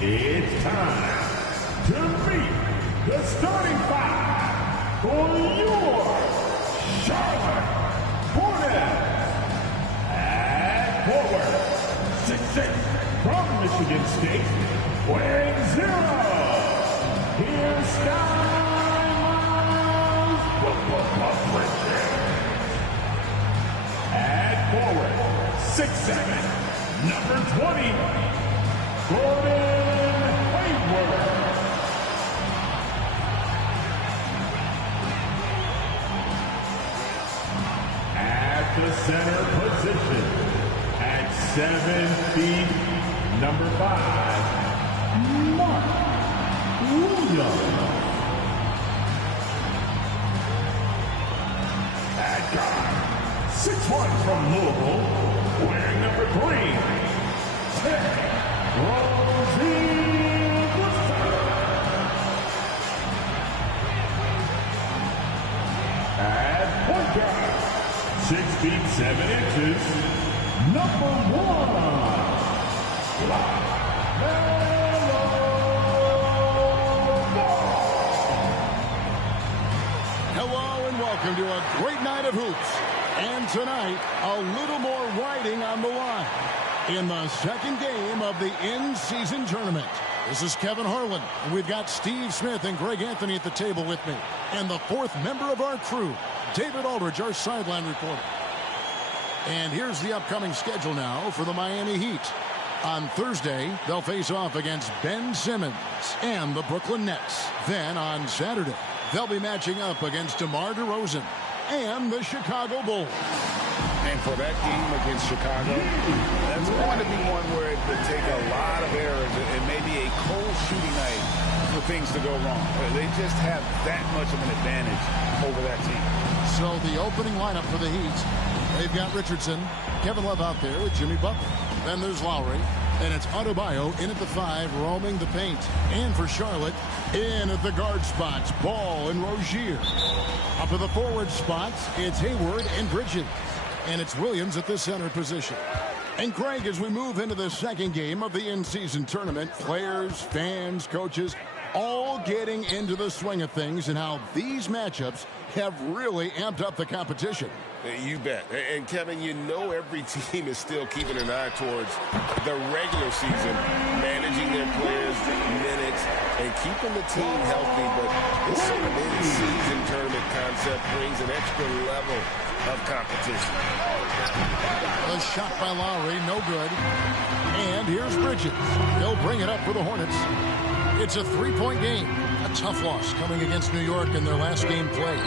It's time to meet the starting five for your Charlotte Hornets. At forward, 6'6" from Michigan State, wearing 0. Here's Styles Bridges. At forward, 6'7", number 20, Gordon Hayward. At the center position, at 7 feet, number 5, Mark Williams. At guard, 6'1" from Louisville, wearing number 3, Ted at point guard, 6 feet 7 inches, number 1, LaMelo Ball. Hello and welcome to a great night of hoops. And tonight, a little more riding on the line in the second game of the in-season tournament. This is Kevin Harlan, and we've got Steve Smith and Greg Anthony at the table with me. And the fourth member of our crew, David Aldridge, our sideline reporter. And here's the upcoming schedule now for the Miami Heat. On Thursday, they'll face off against Ben Simmons and the Brooklyn Nets. Then on Saturday, they'll be matching up against DeMar DeRozan and the Chicago Bulls. And for that game against Chicago, that's going to be one where it would take a lot of errors and maybe a cold shooting night for things to go wrong. They just have that much of an advantage over that team. So the opening lineup for the Heat, they've got Richardson, Kevin Love out there with Jimmy Butler. Then there's Lowry, and it's Adebayo in at the 5, roaming the paint. And for Charlotte, in at the guard spots, Ball and Rozier. Up at the forward spots, it's Hayward and Bridges. And it's Williams at the center position. And Craig, as we move into the second game of the in-season tournament, players, fans, coaches, all getting into the swing of things and how these matchups have really amped up the competition. You bet. And Kevin, you know every team is still keeping an eye towards the regular season, managing their players' minutes, and keeping the team healthy. But this sort of in-season tournament concept brings an extra level of competition. A shot by Lowry, no good. And here's Bridges. He'll bring it up for the Hornets. It's a three-point game. A tough loss coming against New York in their last game played.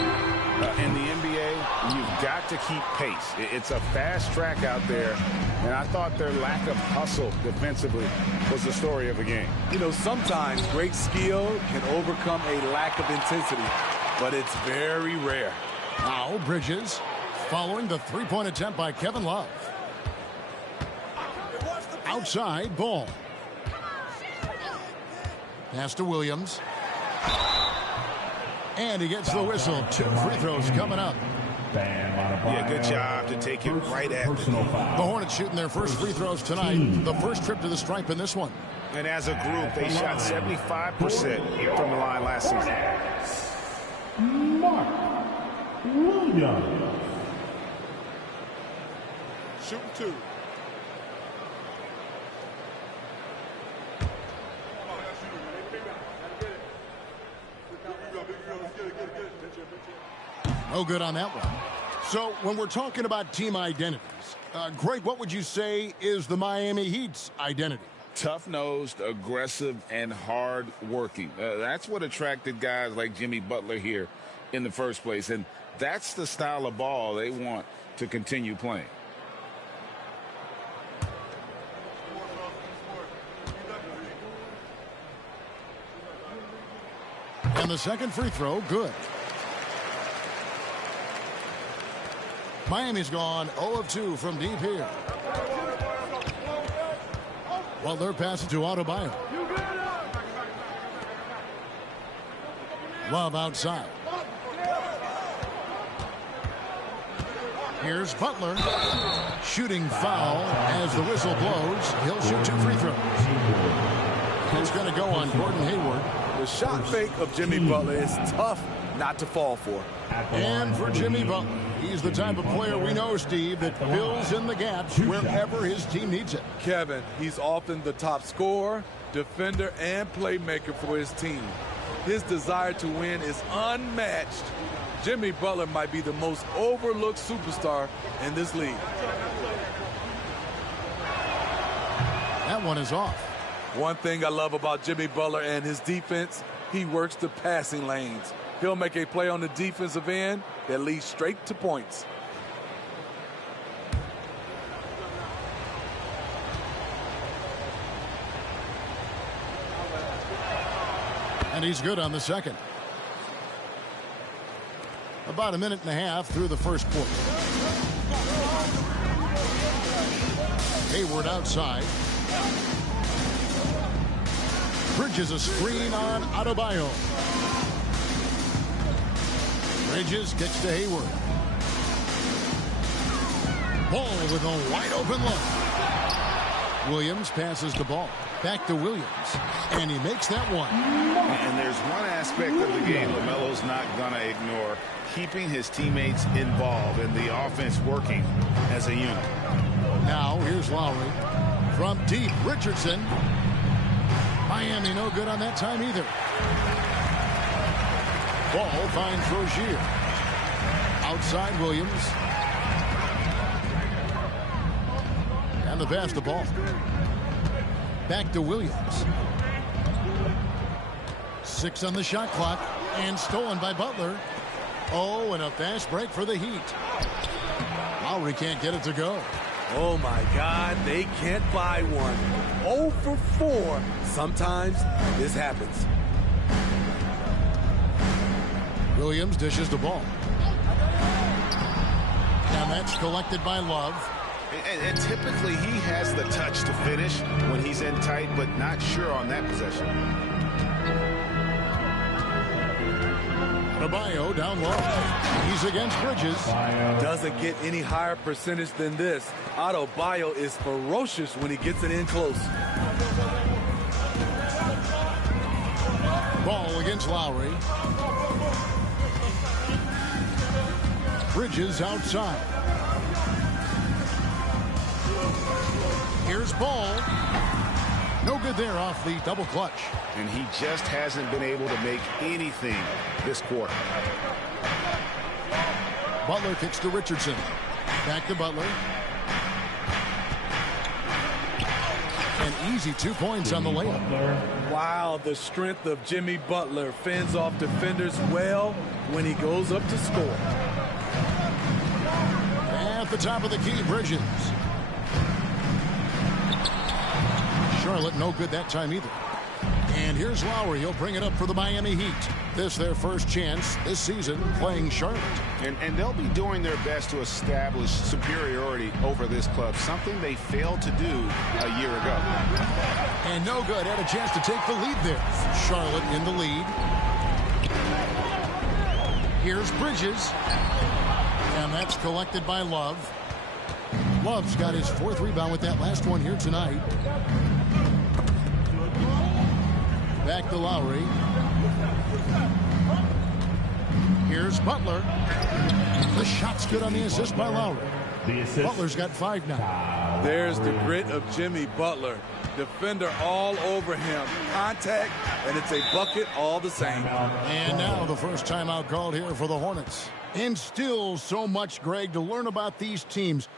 In the NBA, you've got to keep pace. It's a fast track out there, and I thought their lack of hustle defensively was the story of the game. You know, sometimes great skill can overcome a lack of intensity, but it's very rare. Now Bridges following the three-point attempt by Kevin Love. Outside, Ball. Pass to Williams. And he gets the whistle. 2 free throws coming up. Yeah, good job to take it right at them. The Hornets shooting their first free throws tonight. The first trip to the stripe in this one. And as a group, they shot 75% from the line last season. Mark Williams. Shooting 2. No good on that one. So when we're talking about team identities, Greg, what would you say is the Miami Heat's identity? Tough-nosed, aggressive, and hard-working. That's what attracted guys like Jimmy Butler here in the first place. And that's the style of ball they want to continue playing. And the second free throw, good. Miami's gone 0 of 2 from deep here. Well, they're passing to Adebayo. Love outside. Here's Butler. Shooting foul as the whistle blows. He'll shoot 2 free throws. It's going to go on Gordon Hayward. The shot fake of Jimmy Butler is tough not to fall for. And for Jimmy Butler, he's the type of player we know, Steve, that fills in the gaps wherever his team needs it. Kevin, he's often the top scorer, defender, and playmaker for his team. His desire to win is unmatched. Jimmy Butler might be the most overlooked superstar in this league. That one is off. One thing I love about Jimmy Butler and his defense, he works the passing lanes. He'll make a play on the defensive end that leads straight to points. And he's good on the second. About a minute and a half through the first quarter. Hayward outside. Bridges a screen on Adebayo. Bridges gets to Hayward. Ball with a wide open look. Williams passes the ball. Back to Williams. And he makes that one. And there's one aspect of the game LaMelo's not going to ignore. Keeping his teammates involved and the offense working as a unit. Now here's Lowry. From deep, Richardson. Miami no good on that time either. Ball finds Rozier. Outside Williams. And the pass the ball. Back to Williams. 6 on the shot clock. And stolen by Butler. Oh, and a fast break for the Heat. Lowry can't get it to go. Oh, my God, they can't buy one. 0 for 4. Sometimes this happens. Williams dishes the ball. And that's collected by Love. And typically he has the touch to finish when he's in tight, but not sure on that possession. Adebayo down low. He's against Bridges. Doesn't get any higher percentage than this. Adebayo is ferocious when he gets it in close. Ball against Lowry. Bridges outside. Here's Ball. No good there off the double clutch. And he just hasn't been able to make anything this quarter. Butler kicks to Richardson. Back to Butler. An easy 2 points on the layup. Wow, the strength of Jimmy Butler fends off defenders well when he goes up to score. At the top of the key, Bridges. Charlotte no good that time either. And here's Lowry. He'll bring it up for the Miami Heat. This their first chance this season playing Charlotte. And they'll be doing their best to establish superiority over this club, something they failed to do a year ago. And no good. Had a chance to take the lead there. Charlotte in the lead. Here's Bridges. And that's collected by Love. Love's got his 4th rebound with that last one here tonight. Back to Lowry. Here's Butler. The shot's good on the assist by Lowry. Butler's got 5 now. There's the grit of Jimmy Butler. Defender all over him. Contact, and it's a bucket all the same. And now the first timeout called here for the Hornets. And still so much, Greg, to learn about these teams.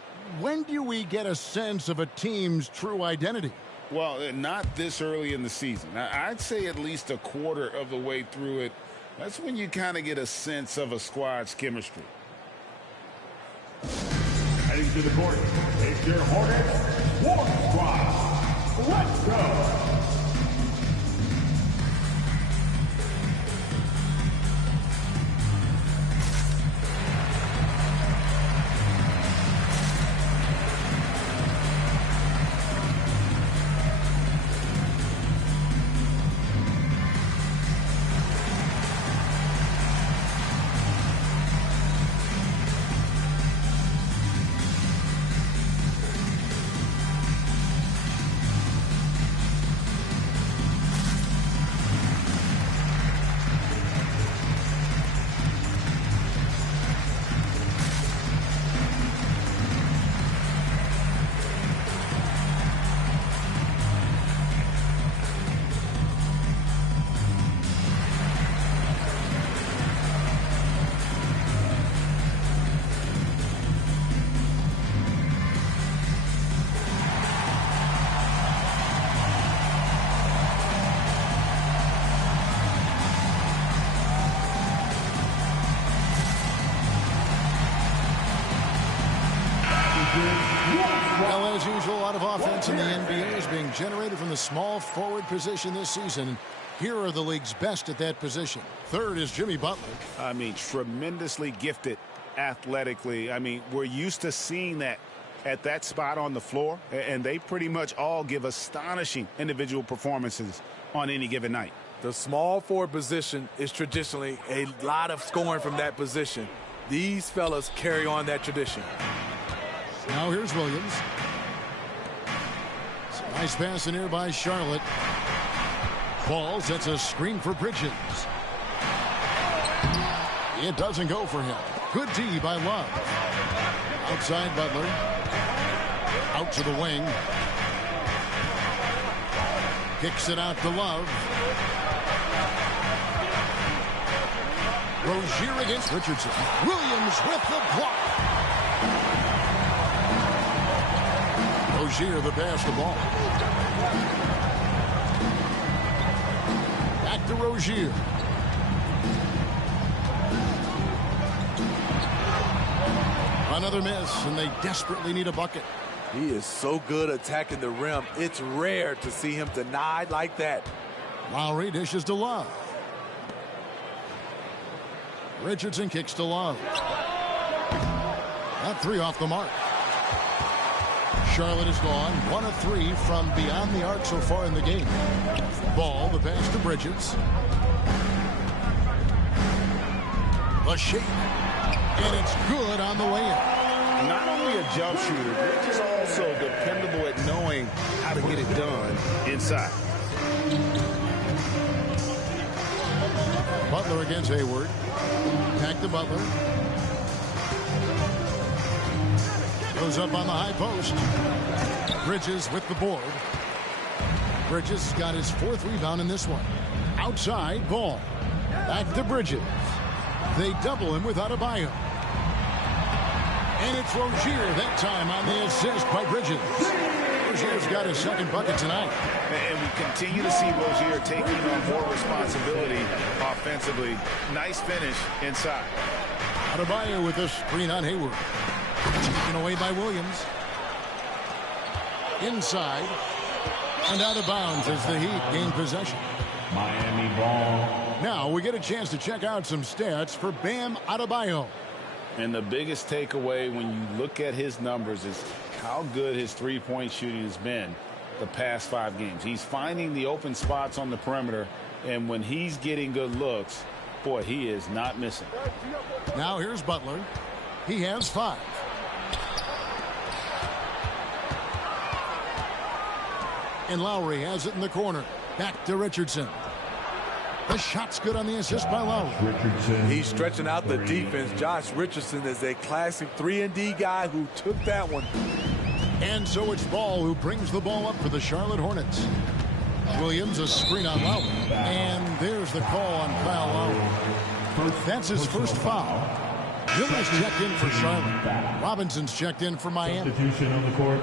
When do we get a sense of a team's true identity? Well, not this early in the season. I'd say at least a quarter of the way through it. That's when you kind of get a sense of a squad's chemistry. Heading to the court, it's your Hornets War Squad. Let's go. usual, a lot of offense in the NBA is being generated from the small forward position this season. Here are the league's best at that position. Third is Jimmy Butler. I mean, tremendously gifted athletically. I mean, we're used to seeing that at that spot on the floor, and they pretty much all give astonishing individual performances on any given night. The small forward position is traditionally a lot of scoring from that position. These fellas carry on that tradition. Now here's Williams. It's a nice pass in here by Charlotte. Ball sets a screen for Bridges. It doesn't go for him. Good D by Love. Outside Butler. Out to the wing. Kicks it out to Love. Rozier against Richardson. Williams with the block. Rozier the pass the ball. Back to Rozier. Another miss, and they desperately need a bucket. He is so good attacking the rim. It's rare to see him denied like that. Lowry dishes to Love. Richardson kicks to Love. That three off the mark. Charlotte is gone 1 of 3 from beyond the arc so far in the game. Ball, the pass to Bridges. The shake. And it's good on the way in. Not only a jump shooter, Bridges also dependable at knowing how to get it done inside. Butler against Hayward. Back to Butler. Goes up on the high post. Bridges with the board. Bridges got his 4th rebound in this one. Outside, Ball. Back to Bridges. They double him with Adebayo. And it's Rozier that time on the assist by Bridges. Rozier's got his 2nd bucket tonight. And we continue to see Rozier taking on more responsibility offensively. Nice finish inside. Adebayo with a screen on Hayward. Taken away by Williams. Inside. And out of bounds as the Heat gain possession. Miami ball. Now we get a chance to check out some stats for Bam Adebayo. And the biggest takeaway when you look at his numbers is how good his three-point shooting has been the past 5 games. He's finding the open spots on the perimeter, and when he's getting good looks, boy, he is not missing. Now here's Butler. He has 5. And Lowry has it in the corner. Back to Richardson. The shot's good on the assist by Lowry. Richardson. He's stretching out the defense. Josh Richardson is a classic 3-and-D guy who took that one. And so it's Ball who brings the ball up for the Charlotte Hornets. Williams a screen on Lowry. And there's the call on Kyle Lowry. That's his first foul. Miller's checked in for Charlotte. Robinson's checked in for Miami. Substitution on the court.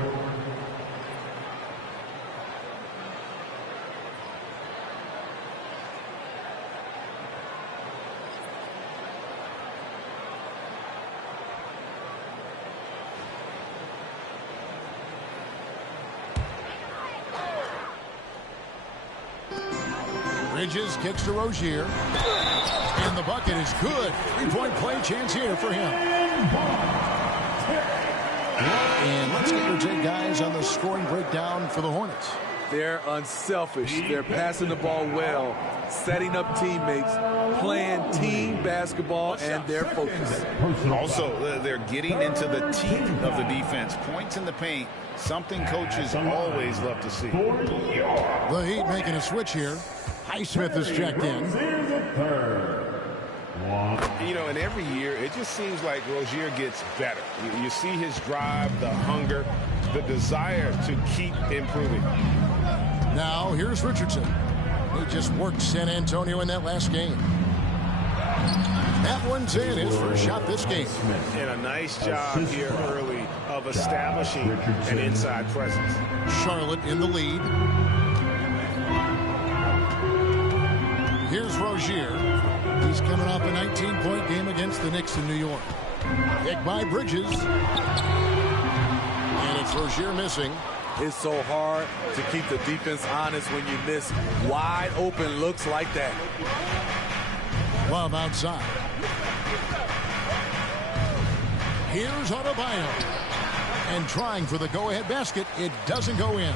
Bridges kicks to Rozier. And the bucket is good. 3-point play chance here for him. And let's get your take, guys, on the scoring breakdown for the Hornets. They're unselfish. They're passing the ball well, setting up teammates, playing team basketball, and they're focused. Also, they're getting into the teeth of the defense. Points in the paint, something coaches always love to see. The Heat making a switch here. Highsmith is checked in. You know, and every year, it just seems like Rozier gets better. You see his drive, the hunger, the desire to keep improving. Now, here's Richardson. He just worked San Antonio in that last game. That one's in his first shot this game. And a nice job here early of establishing an inside presence. Charlotte in the lead. Here's Rozier. He's coming off a 19-point game against the Knicks in New York. Kick by Bridges. And it's Rozier missing. It's so hard to keep the defense honest when you miss wide open looks like that. Love outside. Here's Adebayo. And trying for the go-ahead basket. It doesn't go in.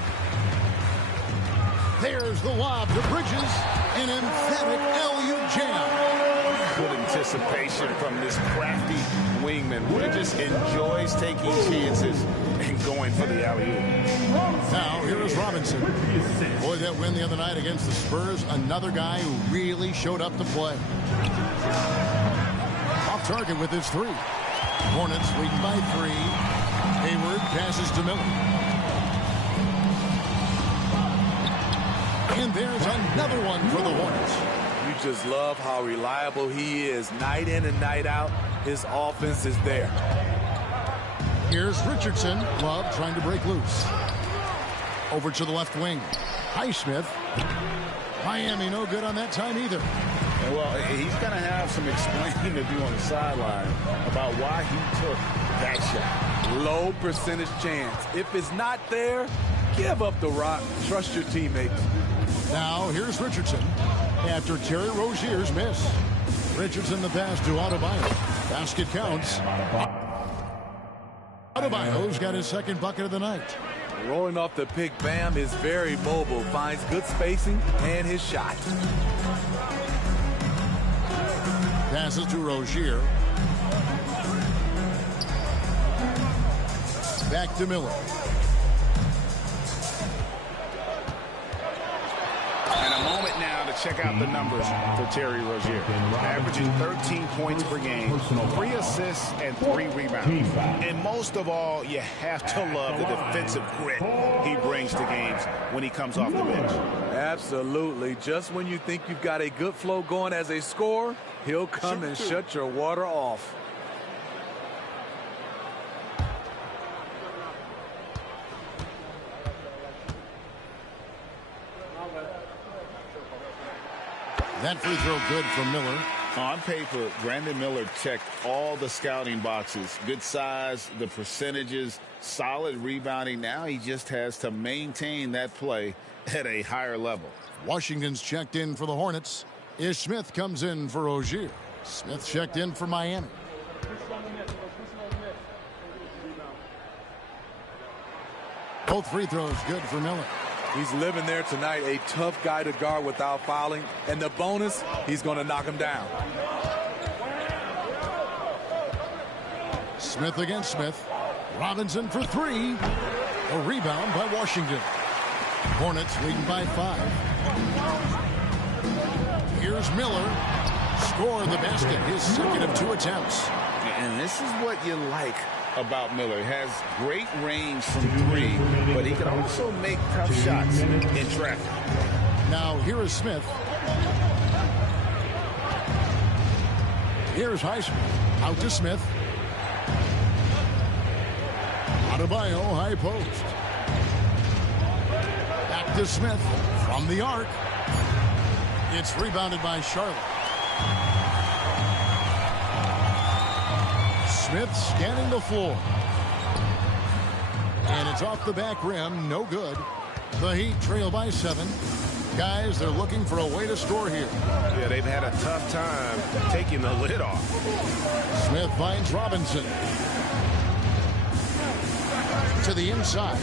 There's the lob to Bridges. An emphatic LU jam. Good anticipation from this crafty wingman. Bridges enjoys taking chances and going for the alley-oop. Now, here is Robinson. Boy, that win the other night against the Spurs, another guy who really showed up to play. Off target with his three. Hornets leading by 3. Hayward passes to Miller. And there's another one for the Hornets. You just love how reliable he is. Night in and night out, his offense is there. Here's Richardson. Love trying to break loose. Over to the left wing. Highsmith. Miami no good on that time either. Well, he's going to have some explaining to do on the sideline about why he took that shot. Low percentage chance. If it's not there, give up the rock. Trust your teammates. Now, here's Richardson after Terry Rozier's miss. Richardson the pass to Adebayo. Basket counts. Adebayo's got his second bucket of the night. Rolling off the pick, Bam is very mobile, finds good spacing and his shot. Passes to Rozier. Back to Miller. And a moment now to check out the numbers for Terry Rozier. Averaging 13 points per game, 3 assists, and 3 rebounds. And most of all, you have to love the defensive grit he brings to games when he comes off the bench. Absolutely. Just when you think you've got a good flow going as a scorer, he'll come and shut your water off. That free throw good for Miller. On paper, Brandon Miller checked all the scouting boxes. Good size, the percentages, solid rebounding. Now he just has to maintain that play at a higher level. Washington's checked in for the Hornets. Ish Smith comes in for Rozier. Smith checked in for Miami. Both free throws good for Miller. He's living there tonight, a tough guy to guard without fouling. And the bonus, he's going to knock him down. Smith against Smith. Robinson for 3. A rebound by Washington. Hornets leading by 5. Here's Miller. Score the basket, his second of 2 attempts. And this is what you like about Miller. He has great range from 3, but he can also make tough shots in traffic. Now here is Smith. Here's Highsmith. Out to Smith. Adebayo, high post. Back to Smith from the arc. It's rebounded by Charlotte. Smith scanning the floor. And it's off the back rim. No good. The Heat trail by 7. Guys, they're looking for a way to score here. Yeah, they've had a tough time taking the lid off. Smith finds Robinson. To the inside.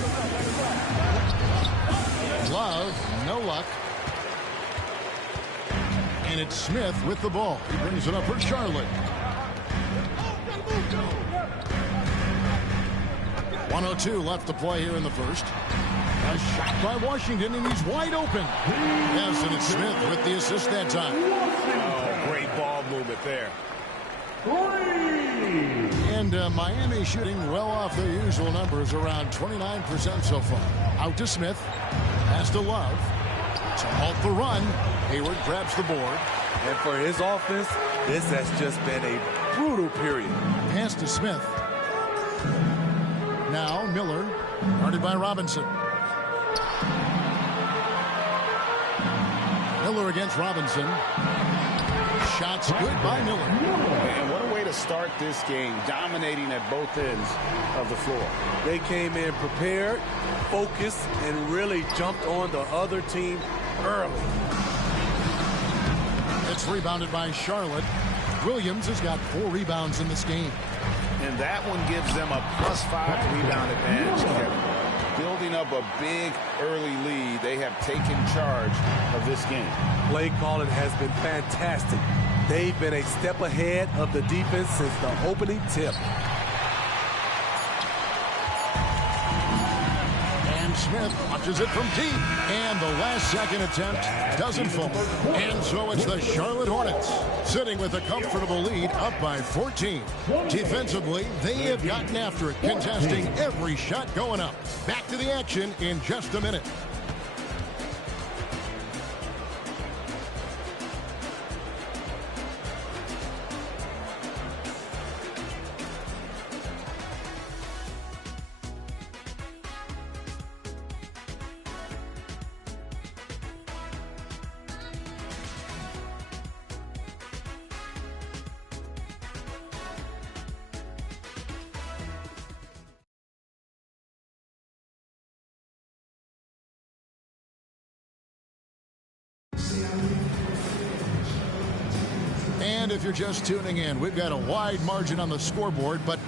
Love, no luck. And it's Smith with the ball. He brings it up for Charlotte. 1:02 left to play here in the first. A shot by Washington, and he's wide open. Yes, and it's Smith with the assist that time. Oh, great ball movement there. And Miami shooting well off their usual numbers, around 29% so far. Out to Smith. Pass to Love. To halt the run. Hayward grabs the board. And for his offense, this has just been a brutal period. Pass to Smith. Now Miller, guarded by Robinson. Miller against Robinson. Shots good by Miller. And what a way to to start this game, dominating at both ends of the floor. They came in prepared, focused, and really jumped on the other team early. It's rebounded by Charlotte. Williams has got 4 rebounds in this game. And that one gives them a +5 rebound advantage, Kevin. Building up a big early lead, they have taken charge of this game. Play calling has been fantastic. They've been a step ahead of the defense since the opening tip. And Smith launches it from deep. And the last-second attempt doesn't fall. And so it's the Charlotte Hornets sitting with a comfortable lead, up by 14. Defensively, they have gotten after it, contesting every shot going up. Back to the action in just a minute. And if you're just tuning in, we've got a wide margin on the scoreboard, but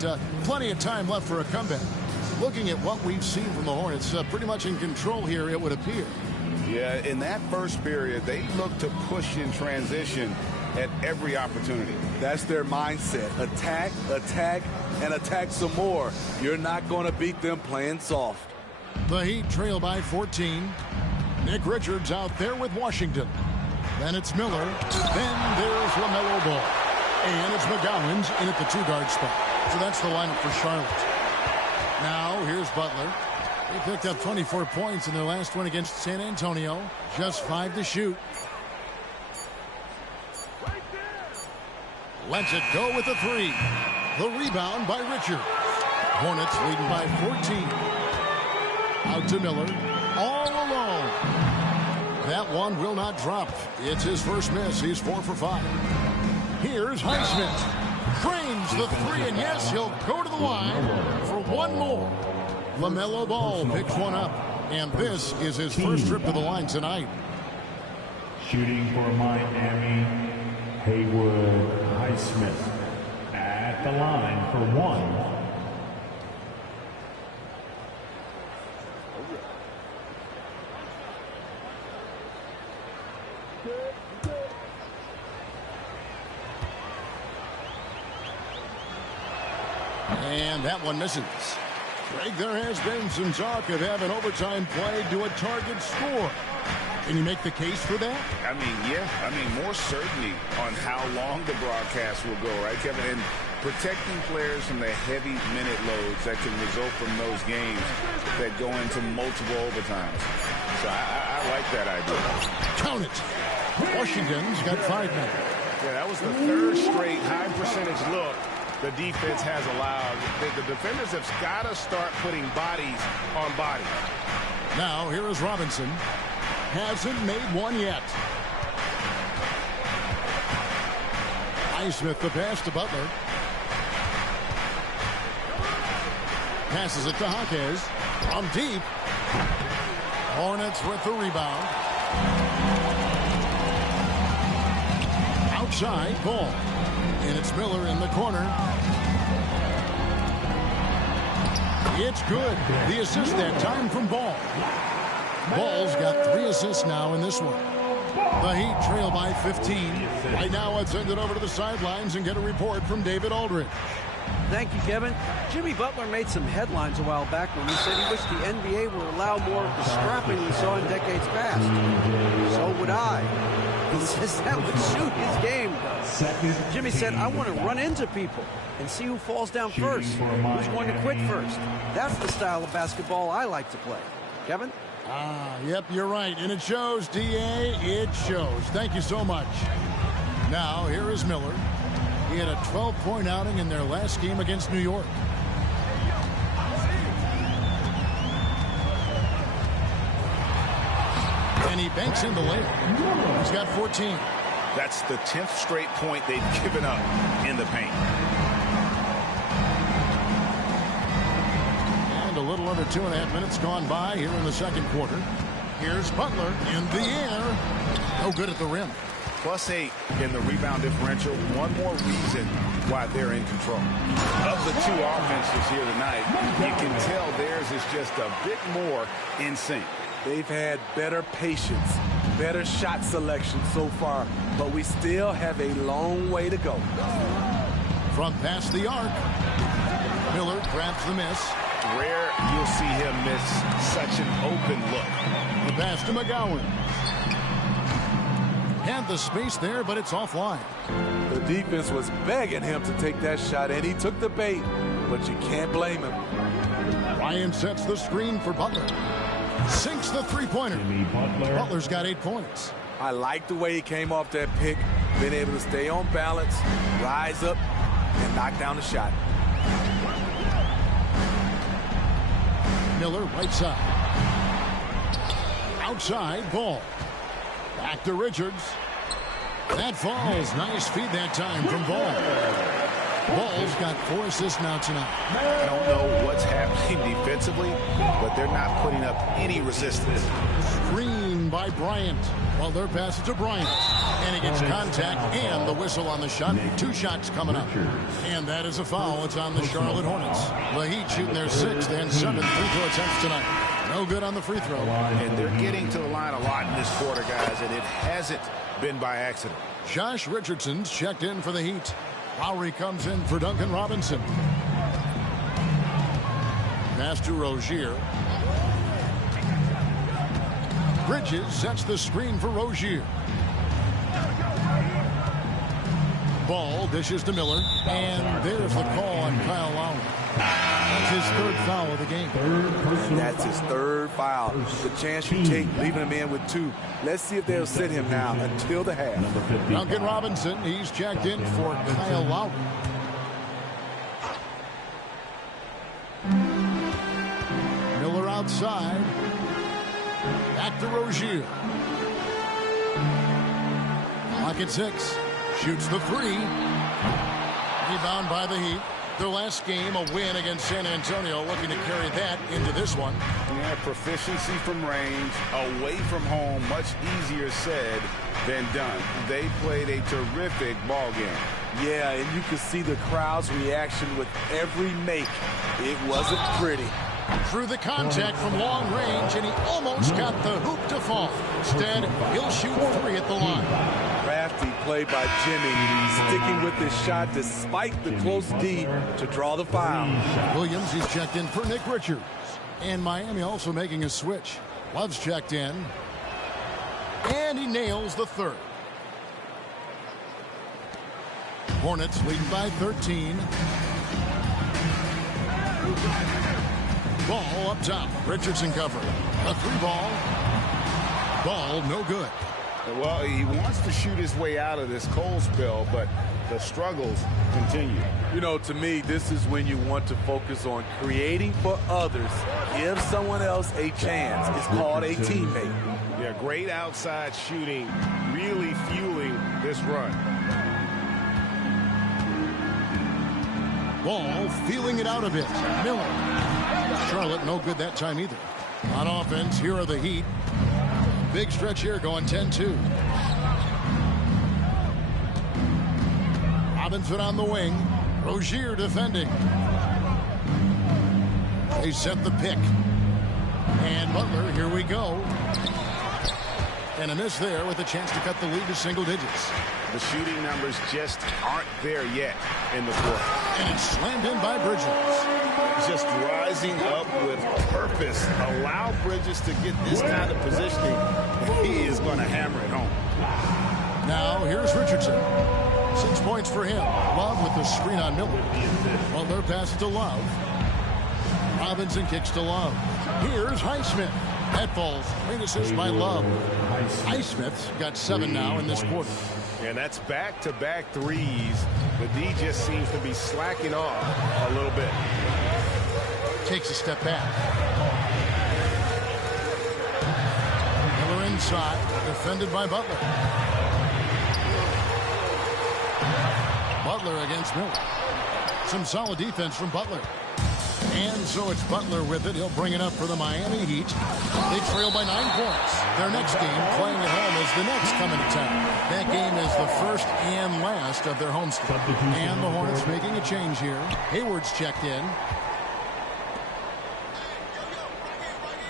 plenty of time left for a comeback. Looking at what we've seen from the Hornets, pretty much in control here, it would appear. Yeah, in that first period, they looked to push in transition at every opportunity. That's their mindset. Attack, attack, and attack some more. You're not going to beat them playing soft. The Heat trail by 14. Nick Richards out there with Washington. Then it's Miller. Then there's LaMelo Ball. And it's McGowan's in at the 2-guard spot. So that's the lineup for Charlotte. Now here's Butler. They picked up 24 points in their last one against San Antonio. Just 5 to shoot. Lets it go with the 3. The rebound by Richards. Hornets leading by 14. Out to Miller. All alone. That one will not drop. It's his first miss. He's 4 for 5. Here's Highsmith. Frames the 3, and yes, he'll go to the line for one more. LaMelo Ball picks one up, and this is his first trip to the line tonight. Shooting for Miami, Haywood Highsmith at the line for 1. And that one misses. Greg, there has been some talk of having overtime play to a target score. Can you make the case for that? I mean, yeah. I mean, more certainty on how long the broadcast will go, right, Kevin? And protecting players from the heavy minute loads that can result from those games that go into multiple overtimes. So I like that idea. Count it. Washington's got 5 minutes. Yeah, that was the 3rd straight high percentage look the defense has allowed. The defenders have got to start putting bodies on bodies. Now, here is Robinson. Hasn't made one yet. Highsmith the pass to Butler. Passes it to Jaquez. From deep. Hornets with the rebound. Outside, Ball. And it's Miller in the corner. It's good. The assist that time from Ball. Ball's got 3 assists now in this one. The Heat trail by 15. Right now, let's send it over to the sidelines and get a report from David Aldridge. Thank you, Kevin. Jimmy Butler made some headlines a while back when he said he wished the NBA would allow more of the scrapping we saw in decades past. So would I. He says that would suit his game, though. Jimmy said, I want to run into people and see who falls down first, who's going to quit first. That's the style of basketball I like to play. Kevin? Yep, you're right. And it shows, D.A. It shows. Thank you so much. Now, here is Miller. He had a 12-point outing in their last game against New York. And he banks in the layup. He's got 14. That's the 10th straight point they've given up in the paint. little under 2.5 minutes gone by here in the second quarter. Here's Butler in the air. No good at the rim. +8 in the rebound differential. One more reason why they're in control. Of the two offenses here tonight, you can tell theirs is just a bit more in sync. They've had better patience, better shot selection so far, but we still have a long way to go. From past the arc, Miller grabs the miss. Rare you'll see him miss such an open look. The pass to McGowan. Had the space there, but it's offline. The defense was begging him to take that shot, and he took the bait, but you can't blame him. Ryan sets the screen for Butler. Sinks the three-pointer. Butler's got 8 points. I like the way he came off that pick, been able to stay on balance, rise up, and knock down the shot. Miller right side. Outside ball. Back to Richards. That falls. Nice feed that time from Ball. Ball's got 4 assists now tonight. I don't know what's happening defensively, but they're not putting up any resistance. Screen by Bryant. Well, their pass it to Bryant. And he gets contact and the whistle on the shot. 2 shots coming up. And that is a foul. It's on the Charlotte Hornets. The Heat shooting their 6th and 7th free throw attempts tonight. No good on the free throw. And they're getting to the line a lot in this quarter, guys, and it hasn't been by accident. Josh Richardson's checked in for the Heat. Lowry comes in for Duncan Robinson. Pass to Rozier. Bridges sets the screen for Rozier. Ball dishes to Miller. And there's the call on Kyle Lowry. That's his 3rd foul of the game. That's his 3rd foul. The chance you take, leaving him in with 2. Let's see if they'll sit him now until the half. Duncan Robinson, he's checked in for Kyle Lowry. Miller outside. Back to Rozier. Clock at 6. Shoots the 3. Rebound by the Heat. Their last game, a win against San Antonio, looking to carry that into this one. Yeah, proficiency from range, away from home, much easier said than done. They played a terrific ball game. Yeah, and you could see the crowd's reaction with every make. It wasn't pretty. Through the contact from long range, and he almost got the hoop to fall. Instead, he'll shoot 3 at the line. Crafty play by Jimmy, sticking with his shot despite the close D to draw the foul. Williams is checked in for Nick Richards. And Miami also making a switch. Love's checked in. And he nails the 3rd. Hornets leading by 13. Ball up top. Richardson covering. A 3 ball. Ball no good. Well, he wants to shoot his way out of this cold spell, but the struggles continue. You know, to me, this is when you want to focus on creating for others. Give someone else a chance. It's called a teammate. Yeah, great outside shooting, really fueling this run. Ball feeling it out a bit. Miller. Charlotte no good that time either. On offense, here are the Heat. Big stretch here going 10-2. Robinson on the wing. Rozier defending. They set the pick. And Butler, here we go. And a miss there with a chance to cut the lead to single digits. The shooting numbers just aren't there yet in the quarter. And it's slammed in by Bridges. Just rising up with purpose. Allow Bridges to get this kind of positioning. He is going to hammer it home. Now here's Richardson. 6 points for him. Love with the screen on Miller. Well, their pass to Love. Robinson kicks to Love. Here's Highsmith. That falls. Great assist by Love. Highsmith's got 7 now in this quarter. And that's back-to-back threes. The D just seems to be slacking off a little bit. Takes a step back. Miller inside, defended by Butler. Butler against Miller. Some solid defense from Butler. And so it's Butler with it. He'll bring it up for the Miami Heat. They trail by 9 points. Their next game, playing at home, is the next coming to town. That game is the first and last of their homestand. And the Hornets making a change here. Hayward's checked in.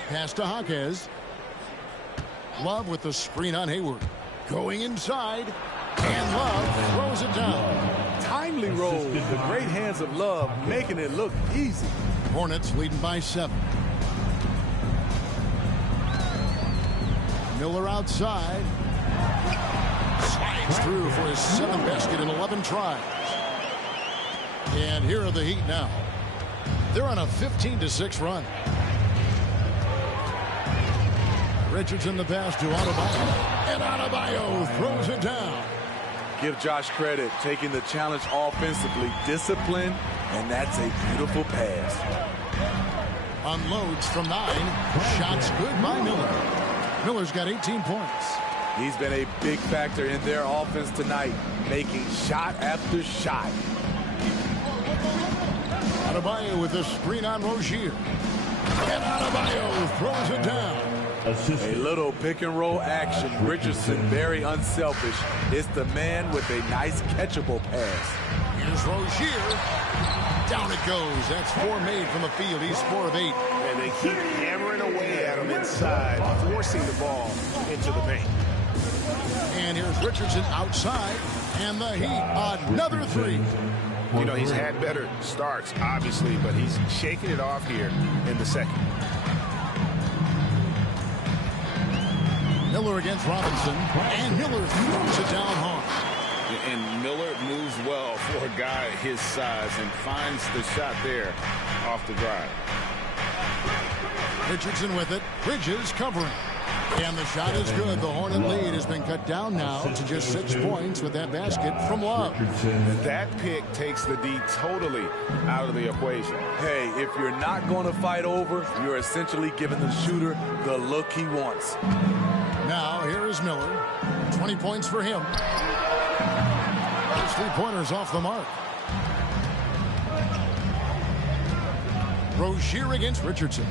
Pass to Jaquez. Love with the screen on Hayward. Going inside. And Love throws it down. Timely roll. The great hands of Love making it look easy. Hornets leading by 7. Miller outside. Slides through for his 7th basket in 11 tries. And here are the Heat now. They're on a 15-6 run. Richardson the pass to Adebayo. And Adebayo throws it down. Give Josh credit, taking the challenge offensively, discipline, and that's a beautiful pass. Unloads from 9. Shots good by Miller. Miller's got 18 points. He's been a big factor in their offense tonight, making shot after shot. Adebayo with the screen on Rozier. And Adebayo throws it down. A little pick and roll action. Richardson very unselfish. It's the man with a nice catchable pass. Here's Rozier. Down it goes. That's 4 made from the field. He's 4 of 8. And they keep hammering away at him inside, forcing the ball into the paint. And here's Richardson outside. And the Heat, another 3. You know, he's had better starts, obviously, but he's shaking it off here in the second. Miller against Robinson, and Miller throws it down hard. And Miller moves well for a guy his size and finds the shot there off the drive. Richardson with it. Bridges covering. And the shot is good. The Hornet lead has been cut down now to just 6 points with that basket from Love. That pick takes the D totally out of the equation. Hey, if you're not going to fight over, you're essentially giving the shooter the look he wants. Now, here is Miller. 20 points for him. Those 3-pointers off the mark. Rozier against Richardson.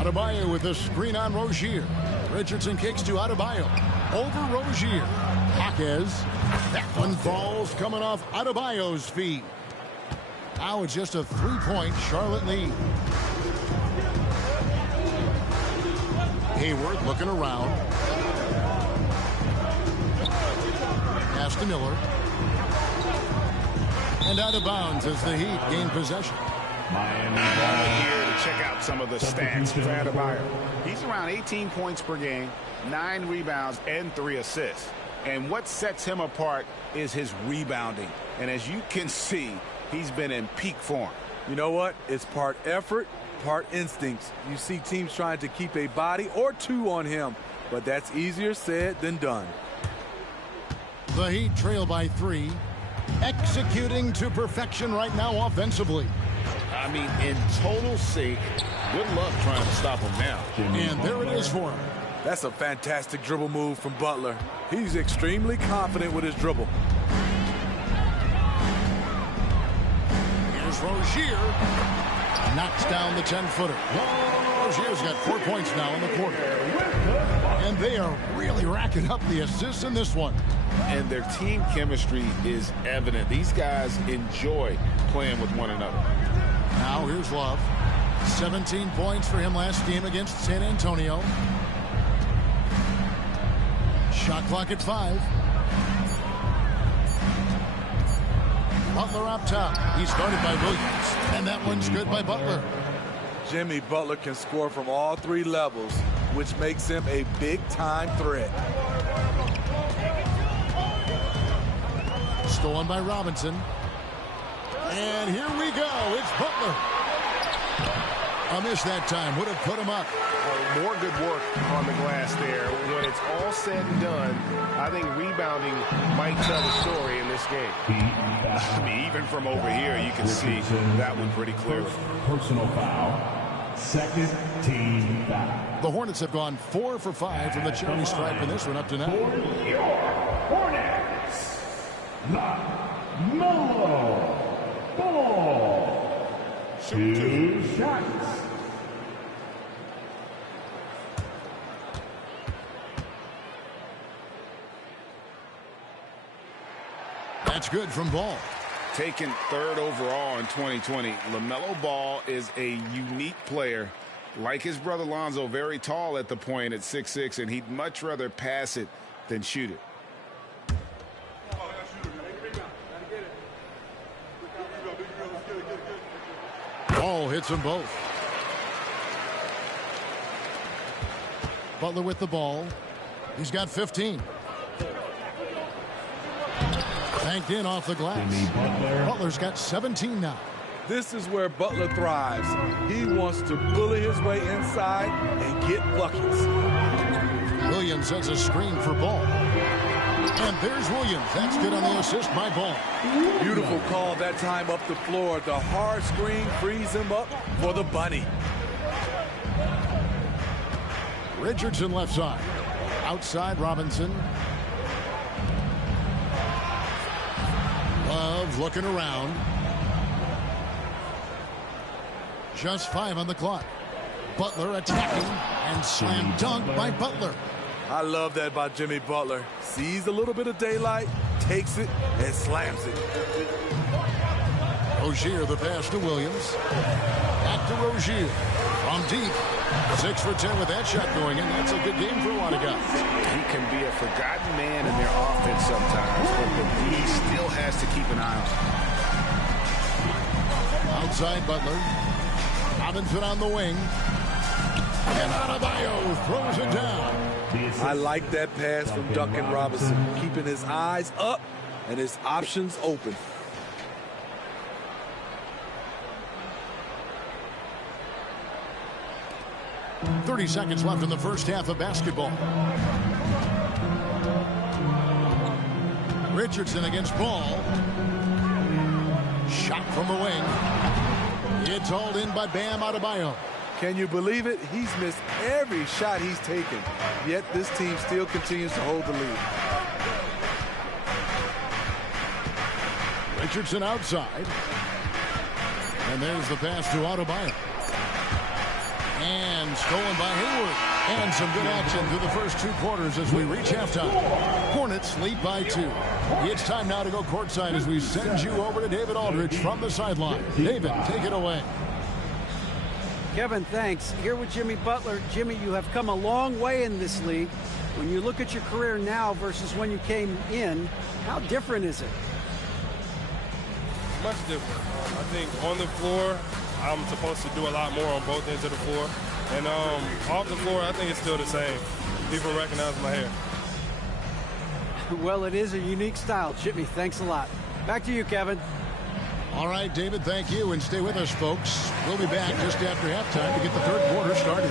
Adebayo with the screen on Rozier. Richardson kicks to Adebayo. Over Rozier. Jaquez. That one falls coming off Adebayo's feet. Now it's just a 3-point Charlotte lead. Hayward looking around. Pass to Miller. And out of bounds as the Heat gain possession. Miami here to check out some of the stats for Adebayo. He's around 18 points per game, 9 rebounds, and 3 assists. And what sets him apart is his rebounding. And as you can see, he's been in peak form. You know what? It's part effort, part instincts. You see teams trying to keep a body or 2 on him, but that's easier said than done. The Heat trail by 3, executing to perfection right now offensively. I mean, in total sync. Good luck trying to stop him now. And there it is for him. That's a fantastic dribble move from Butler. He's extremely confident with his dribble. Here's Rozier. Knocks down the 10-footer. Rozier's got 4 points now in the quarter. And they are really racking up the assists in this one. And their team chemistry is evident. These guys enjoy playing with one another. Now here's Love. 17 points for him last game against San Antonio. Shot clock at 5. Butler up top. He's guarded by Williams. And that one's good by Butler. Jimmy Butler can score from all 3 levels, which makes him a big-time threat. Stolen by Robinson. And here we go. It's Butler. A miss that time. Would have put him up. More good work on the glass there. When it's all said and done, I think rebounding might tell the story in this game. I mean, even from over here, you can see that one pretty clearly. Personal foul. Second team foul. The Hornets have gone 4 for 5 from the charity stripe in this one up to now. For your Hornets, LaMelo Ball. 2 shots. That's good from Ball. Taken 3rd overall in 2020, LaMelo Ball is a unique player. Like his brother Lonzo, very tall at the point at 6'6", and he'd much rather pass it than shoot it. Ball hits them both. Butler with the ball. He's got 15. Banked in off the glass. Butler's got 17 now. This is where Butler thrives. He wants to bully his way inside and get buckets. Williams sets a screen for Ball. And there's Williams. That's good on the assist by Ball. Beautiful call that time up the floor. The hard screen frees him up for the bunny. Richardson left side. Outside Robinson. Love looking around. Just 5 on the clock. Butler attacking and slam dunk by Butler. I love that by Jimmy Butler. Sees a little bit of daylight, takes it, and slams it. Rozier the pass to Williams. Back to Rozier. From deep. 6 for 10 with that shot going in. That's a good game for a lot of guys. He can be a forgotten man in their offense sometimes, but he still has to keep an eye on. Outside Butler. Robinson on the wing. And Adebayo throws it down. I like that pass from Duncan Robinson, keeping his eyes up and his options open. .30 seconds left in the first half of basketball. Richardson against Ball. Shot from the wing. It's hauled in by Bam Adebayo. Can you believe it? He's missed every shot he's taken, yet this team still continues to hold the lead. Richardson outside. And there's the pass to Adebayo. And stolen by Hayward. And some good action through the first 2 quarters as we reach halftime. Hornets lead by 2. It's time now to go courtside as we send you over to David Aldridge from the sideline. David, take it away. Kevin, thanks. Here with Jimmy Butler. Jimmy, you have come a long way in this league. When you look at your career now versus when you came in, how different is it? Much different. I think on the floor, I'm supposed to do a lot more on both ends of the floor. And off the floor, I think it's still the same. People recognize my hair. Well, it is a unique style, Jimmy. Thanks a lot. Back to you, Kevin. All right, David, thank you. And stay with us, folks. We'll be back just after halftime to get the 3rd quarter started.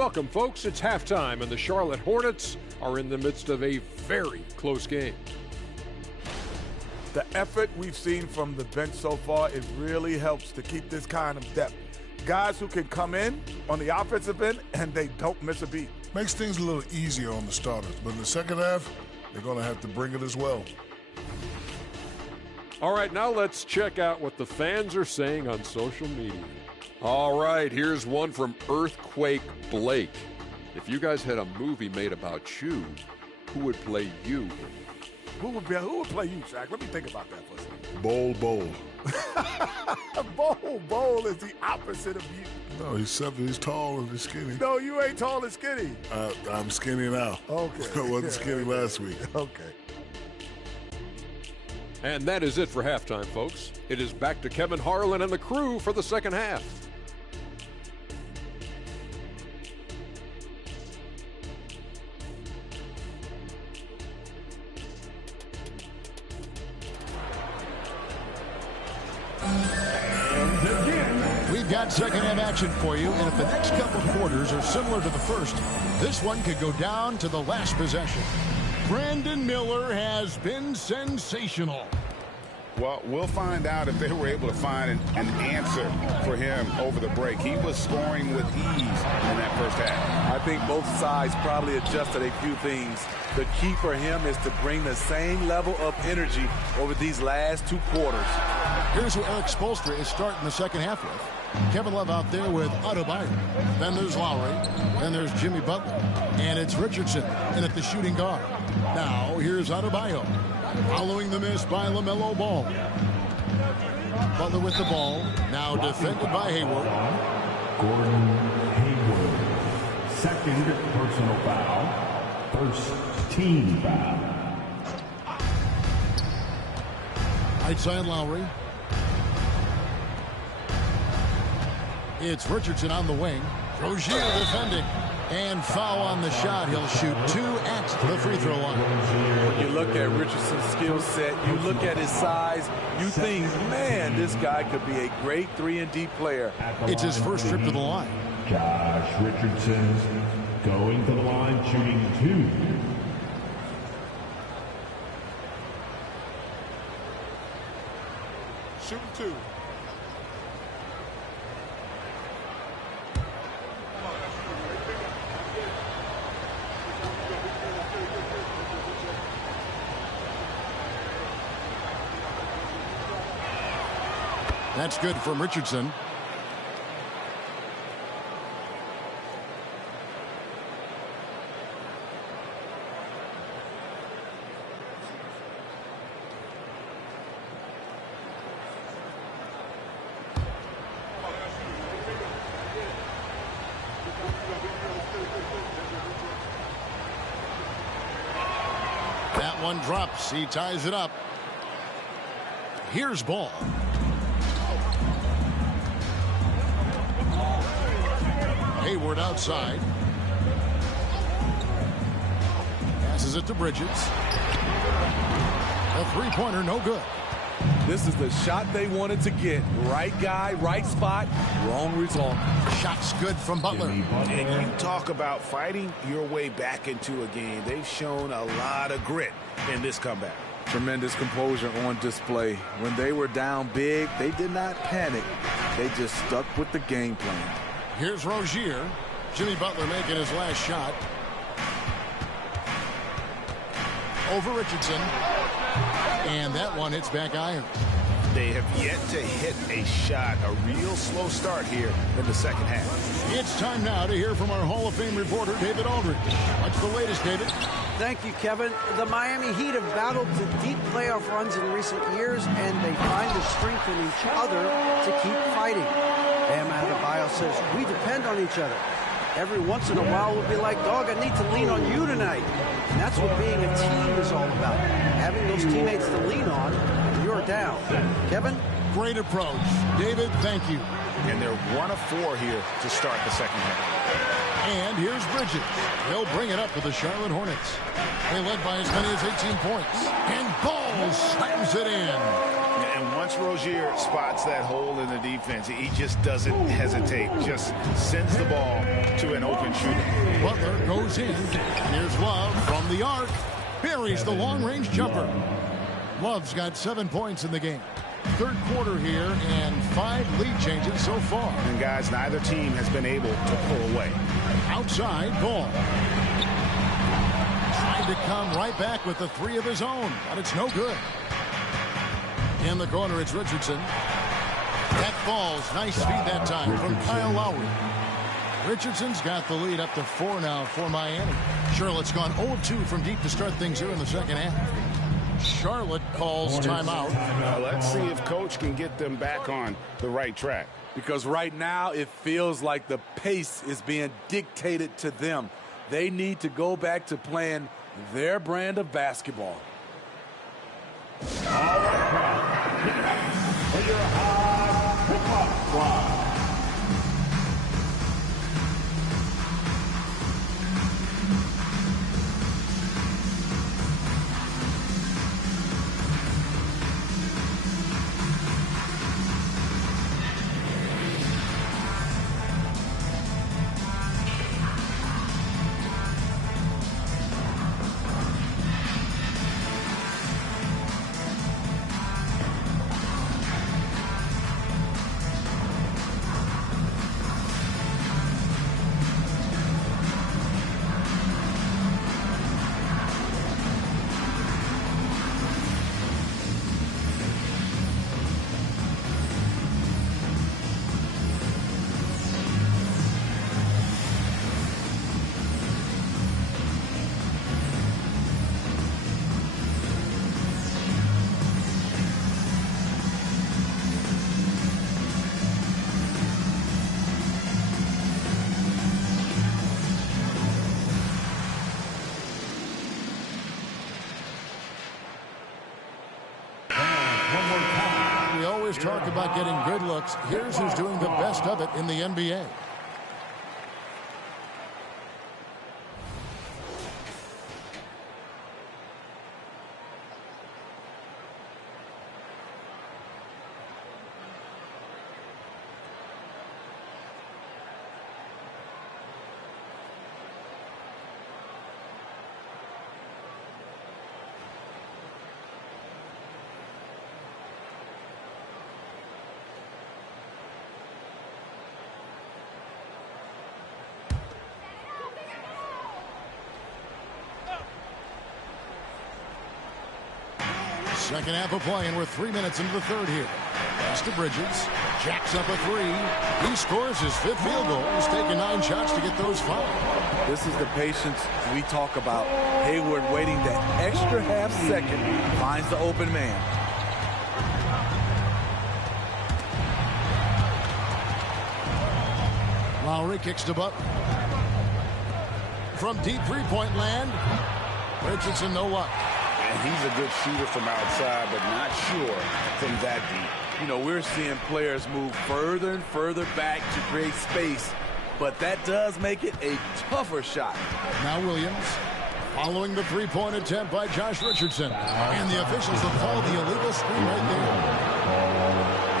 Welcome, folks. It's halftime, and the Charlotte Hornets are in the midst of a very close game. The effort we've seen from the bench so far, it really helps to keep this kind of depth. Guys who can come in on the offensive end and they don't miss a beat. Makes things a little easier on the starters, but in the second half, they're going to have to bring it as well. All right, now let's check out what the fans are saying on social media. All right, here's one from Earthquake Blake. If you guys had a movie made about you, who would play you? Who would play you, Shaq? Let me think about that for a second. Bowl. Bowl is the opposite of you. No, he's tall and he's skinny. No, you ain't tall and skinny. I'm skinny now. Okay. I wasn't skinny last week. Okay. And that is it for halftime, folks. It is back to Kevin Harlan and the crew for the second half. We've got second half action for you, and if the next couple quarters are similar to the first, this one could go down to the last possession. Brandon Miller has been sensational. Well, we'll find out if they were able to find an answer for him over the break. He was scoring with ease in that first half. I think both sides probably adjusted a few things. The key for him is to bring the same level of energy over these last two quarters. Here's who Eric Spoelstra is starting the second half with. Kevin Love out there with Adebayo. Then there's Lowry. Then there's Jimmy Butler. And it's Richardson in at the shooting guard. Now here's Adebayo. Following the miss by LaMelo Ball. Butler with the ball. Now defended by Hayward. Gordon Hayward. Second personal foul. First team foul. Right side Lowry. It's Richardson on the wing. Rozier defending. And foul on the shot. He'll shoot 2 at the free throw line. When you look at Richardson's skill set, you look at his size, you think, man, this guy could be a great 3-and-D player. It's his first trip to the line. Josh Richardson going to the line, shooting 2. Shooting 2. That's good from Richardson. That one drops. He ties it up. Here's Ball. Hayward outside. Passes it to Bridges. A three-pointer, no good. This is the shot they wanted to get. Right guy, right spot, wrong result. Shot's good from Butler. And you talk about fighting your way back into a game. They've shown a lot of grit in this comeback. Tremendous composure on display. When they were down big, they did not panic. They just stuck with the game plan. Here's Rozier. Jimmy Butler making his last shot. Over Richardson. And that one hits back iron. They have yet to hit a shot, a real slow start here in the second half. It's time now to hear from our Hall of Fame reporter, David Aldridge. What's the latest, David? Thank you, Kevin. The Miami Heat have battled to deep playoff runs in recent years, and they find the strength in each other to keep fighting. Bam Adebayo says, we depend on each other. Every once in a while, we'll be like, dog, I need to lean on you tonight. And that's what being a team is all about. Having those teammates to lean on when you're down. Kevin? Great approach. David, thank you. And they're 1 of 4 here to start the second half. And here's Bridges. They'll bring it up for the Charlotte Hornets. They led by as many as 18 points. And Ball slams it in. And once Rozier spots that hole in the defense, he just doesn't hesitate. Just sends the ball to an open shooter. Butler goes in. And here's Love from the arc. Buries the long-range jumper. Love's got 7 points in the game. Third quarter here and 5 lead changes so far. And guys, neither team has been able to pull away. Outside ball. Trying to come right back with the 3 of his own, but it's no good. In the corner, it's Richardson. That falls. Nice feed that time from Kyle Lowry. Richardson's got the lead up to 4 now for Miami. Charlotte's gone 0-2 from deep to start things here in the second half. Charlotte calls timeout. Let's see if Coach can get them back on the right track. Because right now it feels like the pace is being dictated to them. They need to go back to playing their brand of basketball. All right, crowd. For your high hip-hop squad. Talk about getting good looks. Here's who's doing the best of it in the NBA. Second half of play, and we're 3 minutes into the third here. Pass to Bridges. Jacks up a 3. He scores his 5th field goal. He's taken 9 shots to get those 5. This is the patience we talk about. Hayward waiting that extra half second. Finds the open man. Lowry kicks to Butler. From deep three-point land, Richardson no luck. And he's a good shooter from outside, but not sure from that deep. You know, we're seeing players move further and further back to create space, but that does make it a tougher shot. Now Williams following the three-point attempt by Josh Richardson. And the officials have called the illegal screen right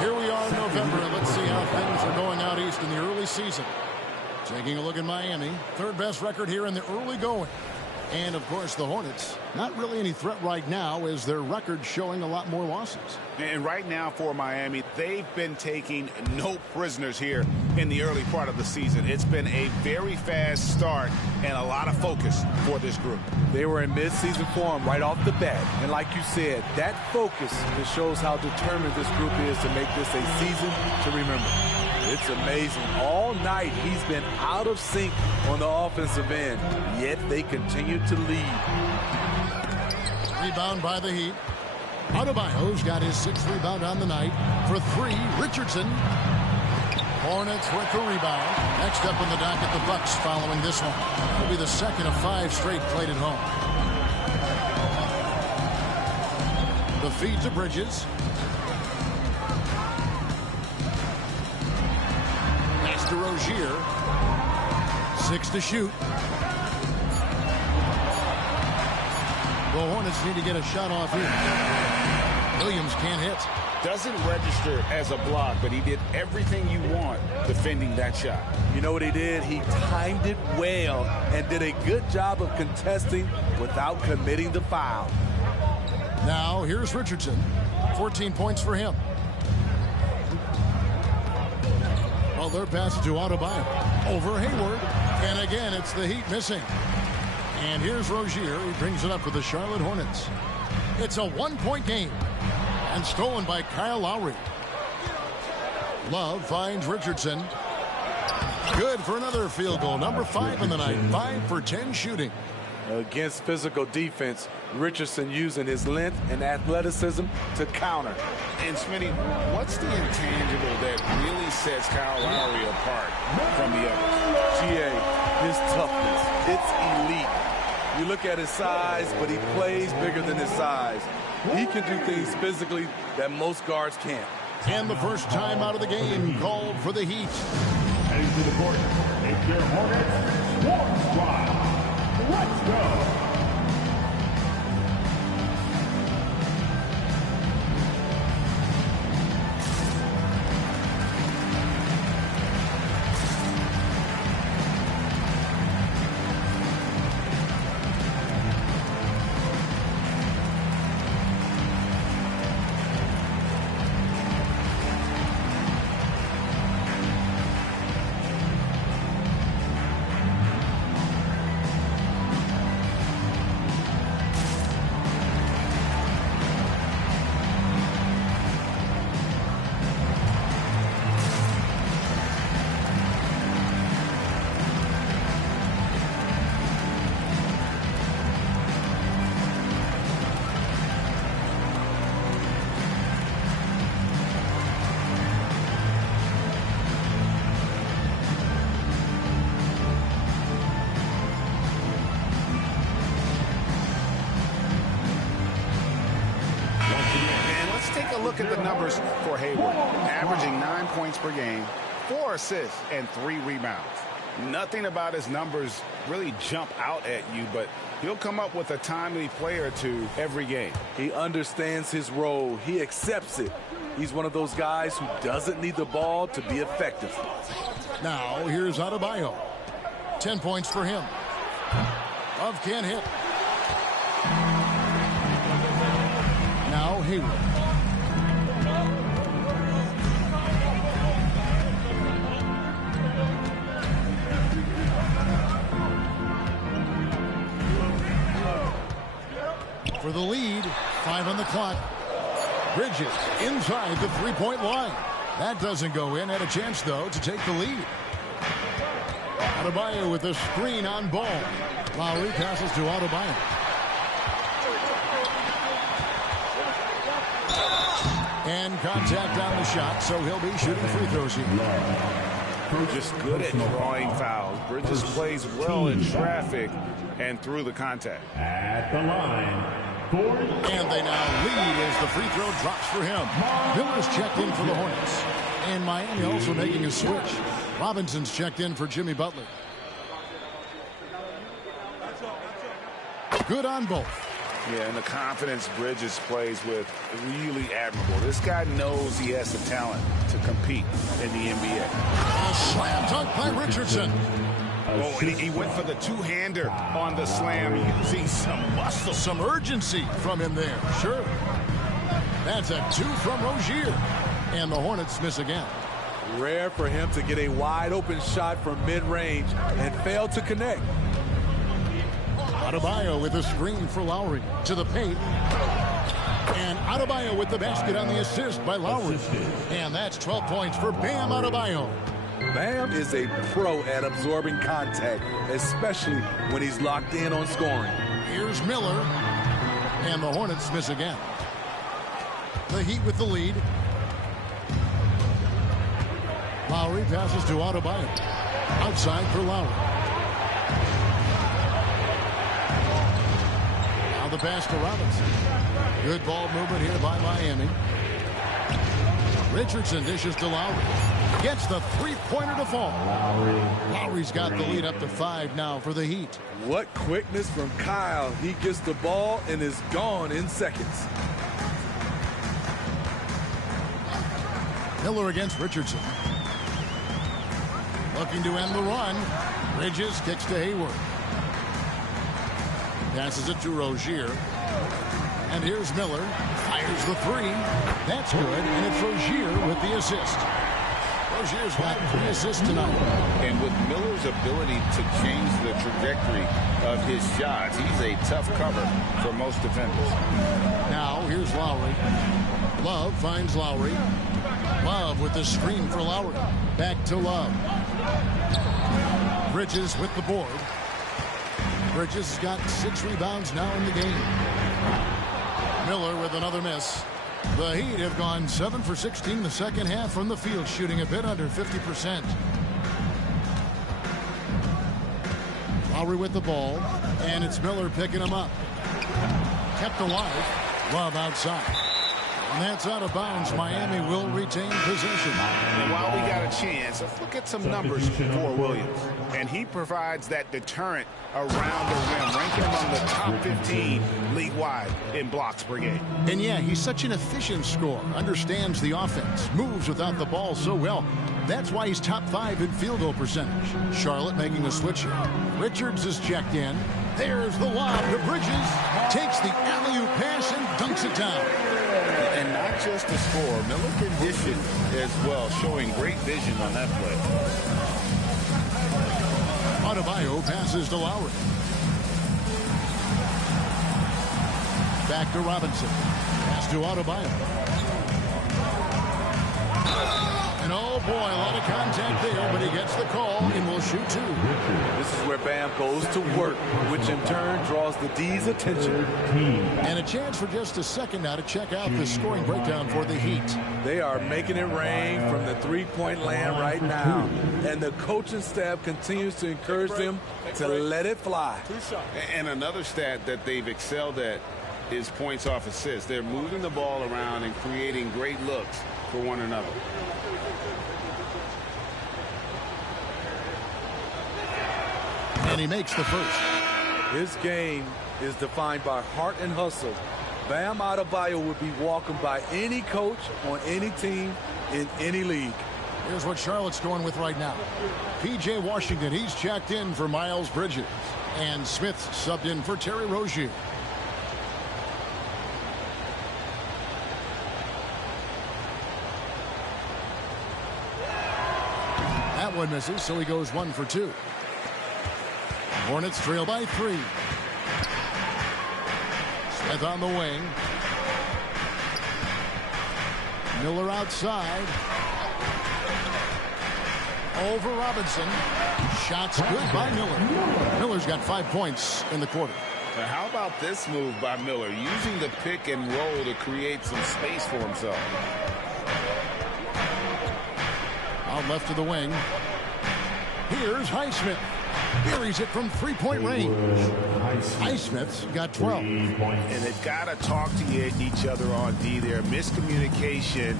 there. Here we are in November, and let's see how things are going out east in the early season. Taking a look at Miami, third best record here in the early going. And, of course, the Hornets, not really any threat right now as their record showing a lot more losses. And right now for Miami, they've been taking no prisoners here in the early part of the season. It's been a very fast start and a lot of focus for this group. They were in mid-season form right off the bat. And like you said, that focus just shows how determined this group is to make this a season to remember. It's amazing. All night he's been out of sync on the offensive end, yet they continue to lead. Rebound by the Heat. Adebayo's got his 6th rebound on the night. For 3, Richardson. Hornets with the rebound. Next up on the docket, the Bucks following this one. It'll be the second of 5 straight played at home. The feed to Bridges. To Rozier. 6 to shoot. The Hornets need to get a shot off here. Williams can't hit. Doesn't register as a block, but he did everything you want defending that shot. You know what he did? He timed it well and did a good job of contesting without committing the foul. Now here's Richardson. 14 points for him. Butler passes to Adebayo. Over Hayward. And again, it's the Heat missing. And here's Rozier. He brings it up for the Charlotte Hornets. It's a one-point game. And stolen by Kyle Lowry. Love finds Richardson. Good for another field goal. Number 5 in the night. 5 for 10 shooting. Against physical defense, Richardson using his length and athleticism to counter. And Smitty, what's the intangible that really sets Kyle Lowry apart from the others? GA, his toughness. It's elite. You look at his size, but he plays bigger than his size. He can do things physically that most guards can't. And the first time out of the game called for the Heat. Heading to the court, it's your Hornets Swarm Squad. Let's go. Look at the numbers for Hayward, averaging 9 points per game, 4 assists, and 3 rebounds. Nothing about his numbers really jump out at you, but he'll come up with a timely play or two every game. He understands his role. He accepts it. He's one of those guys who doesn't need the ball to be effective. Now here's Adebayo. 10 points for him. Love can't hit. Now Hayward. For the lead, 5 on the clock. Bridges inside the three-point line. That doesn't go in. Had a chance, though, to take the lead. Adebayo with a screen on ball. Lowry passes to Adebayo. And contact on the shot, so he'll be shooting free throws here. Just good at drawing fouls. Bridges plays well in traffic and through the contact. At the line. And they now lead as the free throw drops for him. Miller's checked in for the Hornets. And Miami also making a switch. Robinson's checked in for Jimmy Butler. Good on both. Yeah, and the confidence Bridges plays with, really admirable. This guy knows he has the talent to compete in the NBA. A slam dunk by Richardson. Oh, he went for the two-hander on the slam. You can see some muscle, some urgency from him there. Sure. That's a 2 from Rozier. And the Hornets miss again. Rare for him to get a wide-open shot from mid-range and fail to connect. Adebayo with a screen for Lowry to the paint. And Adebayo with the basket on the assist by Lowry. And that's 12 points for Bam Adebayo. Bam is a pro at absorbing contact, especially when he's locked in on scoring. Here's Miller. And the Hornets miss again. The Heat with the lead. Lowry passes to Adebayo. Outside for Lowry. Now the pass to Robinson. Good ball movement here by Miami. Richardson dishes to Lowry. Gets the three-pointer to fall. Lowry's got the lead up to 5 now for the Heat. What quickness from Kyle. He gets the ball and is gone in seconds. Miller against Richardson. Looking to end the run. Bridges kicks to Hayward. Passes it to Rozier. And here's Miller. Fires the three. That's good. And it's Rozier with the assist. Rozier's got 3 assists tonight. And with Miller's ability to change the trajectory of his shots, he's a tough cover for most defenders. Now, here's Lowry. Love finds Lowry. Love with the screen for Lowry. Back to Love. Bridges with the board. Bridges has got 6 rebounds now in the game. Miller with another miss. The Heat have gone 7 for 16 in the second half from the field, shooting a bit under 50%. Lowry with the ball, and it's Miller picking him up. Kept alive. Love outside. And that's out of bounds. Miami will retain possession. And while we got a chance, let's look at some numbers for Williams. And he provides that deterrent around the rim, ranking among the top 15 league-wide in blocks per game. And yeah, he's such an efficient scorer. Understands the offense. Moves without the ball so well. That's why he's top 5 in field goal percentage. Charlotte making a switch here. Richards is checked in. There's the lob to Bridges. Takes the alley-oop pass and dunks it down. And not just the score, Miller condition as well, showing great vision on that play. Adebayo passes to Lowry. Back to Robinson. Pass to Adebayo. And oh boy, a lot of contact there, but he gets the call and will shoot 2. This is where Bam goes to work, which in turn draws the D's attention. And a chance for just a second now to check out the scoring breakdown for the Heat. They are making it rain from the three-point land right now. And the coaching staff continues to encourage them to let it fly. And another stat that they've excelled at is points off assists. They're moving the ball around and creating great looks for one another. And he makes the first. His game is defined by heart and hustle. Bam Adebayo would be welcomed by any coach on any team in any league. Here's what Charlotte's going with right now. P.J. Washington, he's checked in for Miles Bridges. And Smith's subbed in for Terry Rozier. That one misses, so he goes 1 for 2. Hornets trail by 3. Smith on the wing. Miller outside. Over Robinson. Shots good by Miller. Miller's got 5 points in the quarter. Now how about this move by Miller, using the pick and roll to create some space for himself? Out left to the wing. Here's Highsmith. Buries it from 3-point range. Highsmith's got 12. And they've got to talk to each other on D there. Miscommunication,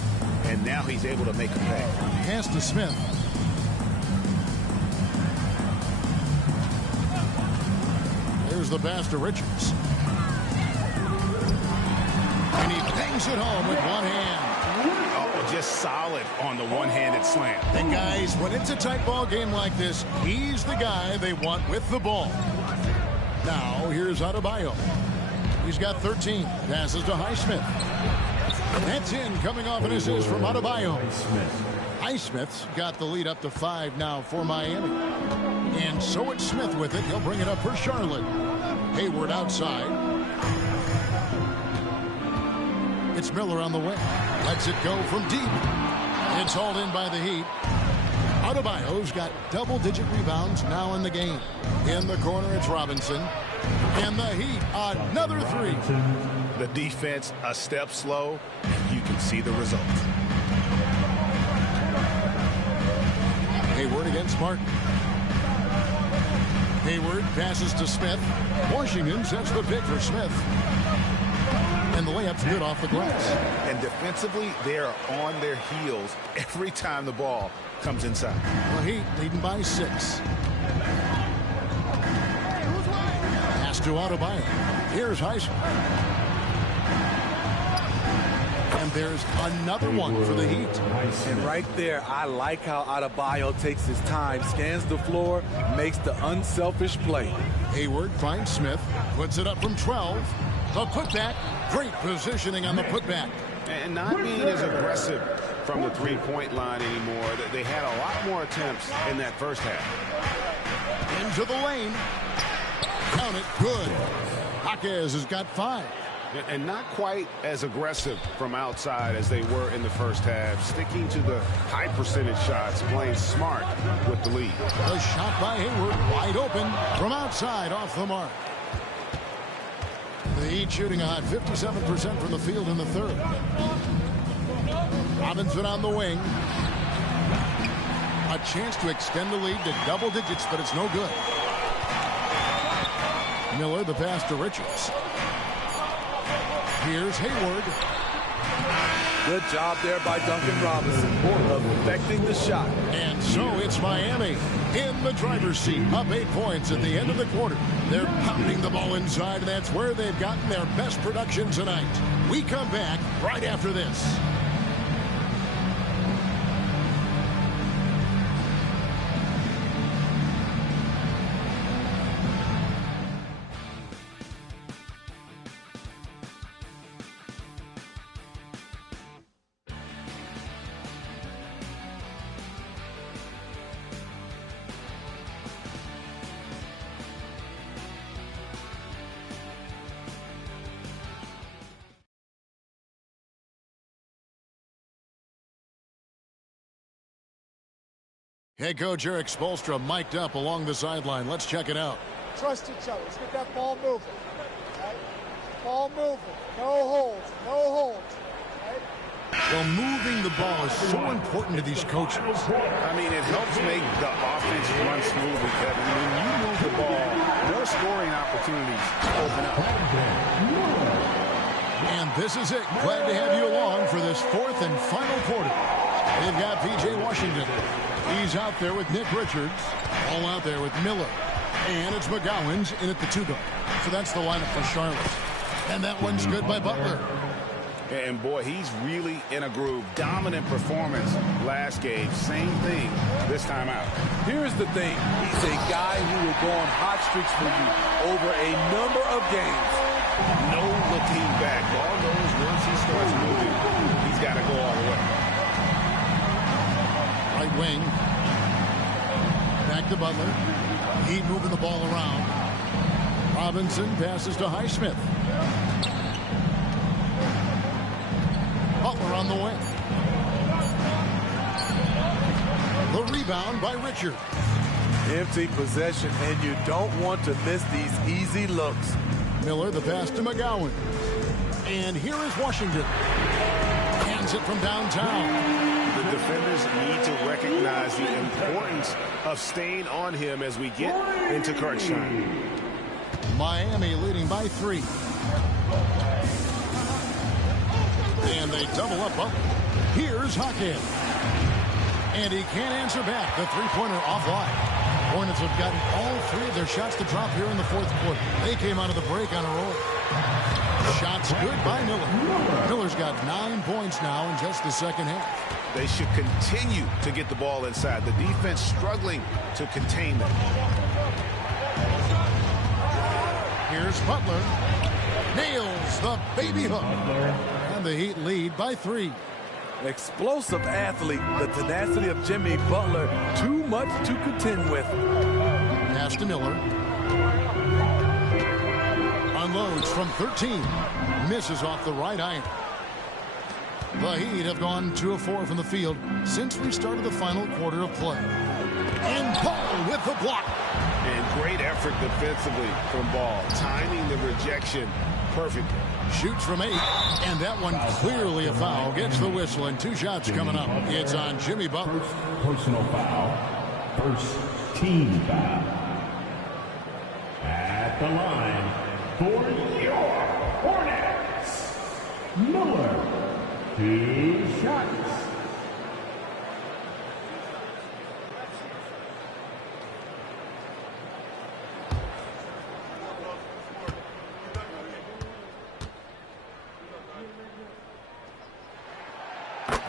and now he's able to make a pay. Pass to Smith. Here's the pass to Richards. And he bangs it home with one hand. Oh, just solid on the one-handed slam. And guys, when it's a tight ball game like this, he's the guy they want with the ball. Now, here's Adebayo. He's got 13. Passes to Highsmith. That's in, coming off an assist from Adebayo. Highsmith's got the lead up to 5 now for Miami. And so it's Smith with it. He'll bring it up for Charlotte. Hayward outside. It's Miller on the wing. Lets it go from deep. It's hauled in by the Heat. Adebayo's got double-digit rebounds now in the game. In the corner, it's Robinson. And the Heat, another 3. The defense a step slow. You can see the result. Hayward against Martin. Hayward passes to Smith. Washington sets the pick for Smith. And the layup's good off the glass. And defensively, they're on their heels every time the ball comes inside. The Heat leading by 6. Pass to Adebayo. Here's Highsmith. And And there's another one for the Heat. And right there, I like how Adebayo takes his time, scans the floor, makes the unselfish play. Hayward finds Smith, puts it up from 12. The putback, great positioning on the putback. And not being as aggressive from the three-point line anymore. They had a lot more attempts in that first half. Into the lane. Count it, good. Jaquez has got 5. And not quite as aggressive from outside as they were in the first half. Sticking to the high percentage shots, playing smart with the lead. A shot by Hayward, wide open from outside, off the mark. The Heat shooting a hot 57% from the field in the third. Robinson on the wing. A chance to extend the lead to double digits, but it's no good. Miller, the pass to Richards. Here's Hayward. Good job there by Duncan Robinson, affecting the shot. And so it's Miami in the driver's seat, up 8 points at the end of the quarter. They're pounding the ball inside, and that's where they've gotten their best production tonight. We come back right after this. Head coach Eric Spoelstra mic'd up along the sideline. Let's check it out. Trust each other. Let's get that ball moving. Right? Ball moving. No holds. No holds. Right? Well, moving the ball is so important to these coaches. I mean, it helps make the offense run smoothly, Kevin. When you move the ball, more scoring opportunities open up. And this is it. Glad to have you along for this fourth and final quarter. They've got P.J. Washington. He's out there with Nick Richards. All out there with Miller. And it's McGowan's in at the 2 guard. So that's the lineup for Charlotte. And that one's good by Butler. And boy, he's really in a groove. Dominant performance last game. Same thing this time out. Here's the thing. He's a guy who will go on hot streaks for you over a number of games. No looking back. Ball knows once he starts moving, he's got to go all the way. Right wing. Back to Butler. Heat moving the ball around. Robinson passes to Highsmith. Butler on the wing. The rebound by Richard. Empty possession, and you don't want to miss these easy looks. Miller, the pass to McGowan. And here is Washington. Hands it from downtown. The defenders need to recognize the importance of staying on him as we get into crunch time. Miami leading by 3. And they double up. Here's Jaquez. And he can't answer back. The three-pointer offline. Hornets have gotten all 3 of their shots to drop here in the fourth quarter. They came out of the break on a roll. Shots good by Miller. Miller's got 9 points now in just the second half. They should continue to get the ball inside. The defense struggling to contain them. Here's Butler. Nails the baby hook. And the Heat lead by 3. Explosive athlete. The tenacity of Jimmy Butler. Too much to contend with. Pass to Miller. Unloads from 13. Misses off the right iron. The Heat have gone 2 of 4 from the field since we started the final quarter of play. And Paul with the block. And great effort defensively from Ball. Timing the rejection perfectly. Shoots from 8. And that one clearly a foul. Gets the whistle and 2 shots coming up. It's on Jimmy Butler. Personal foul. First team foul. At the line for your Hornets, Miller. 2 shots.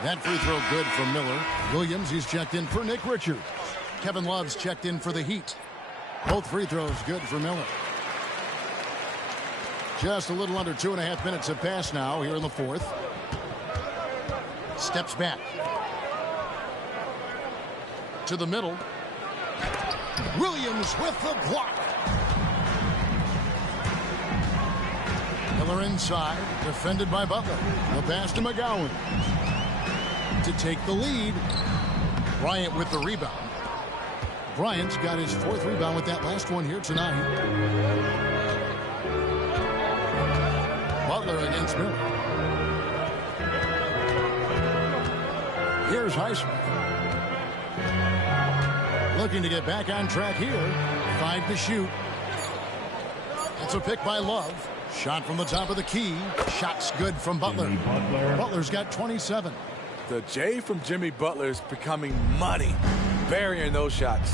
That free throw good from Miller. Williams, he's checked in for Nick Richards. Kevin Love's checked in for the Heat. Both free throws good for Miller. Just a little under 2.5 minutes have passed now here in the fourth. Steps back. To the middle. Williams with the block. Miller inside, defended by Butler. The pass to McGowan. To take the lead. Bryant with the rebound. Bryant's got his 4th rebound with that last one here tonight. Butler against Miller. Here's Highsmith. Looking to get back on track here. 5 to shoot. That's a pick by Love. Shot from the top of the key. Shot's good from Butler. Butler's got 27. The J from Jimmy Butler is becoming money. Burying those shots.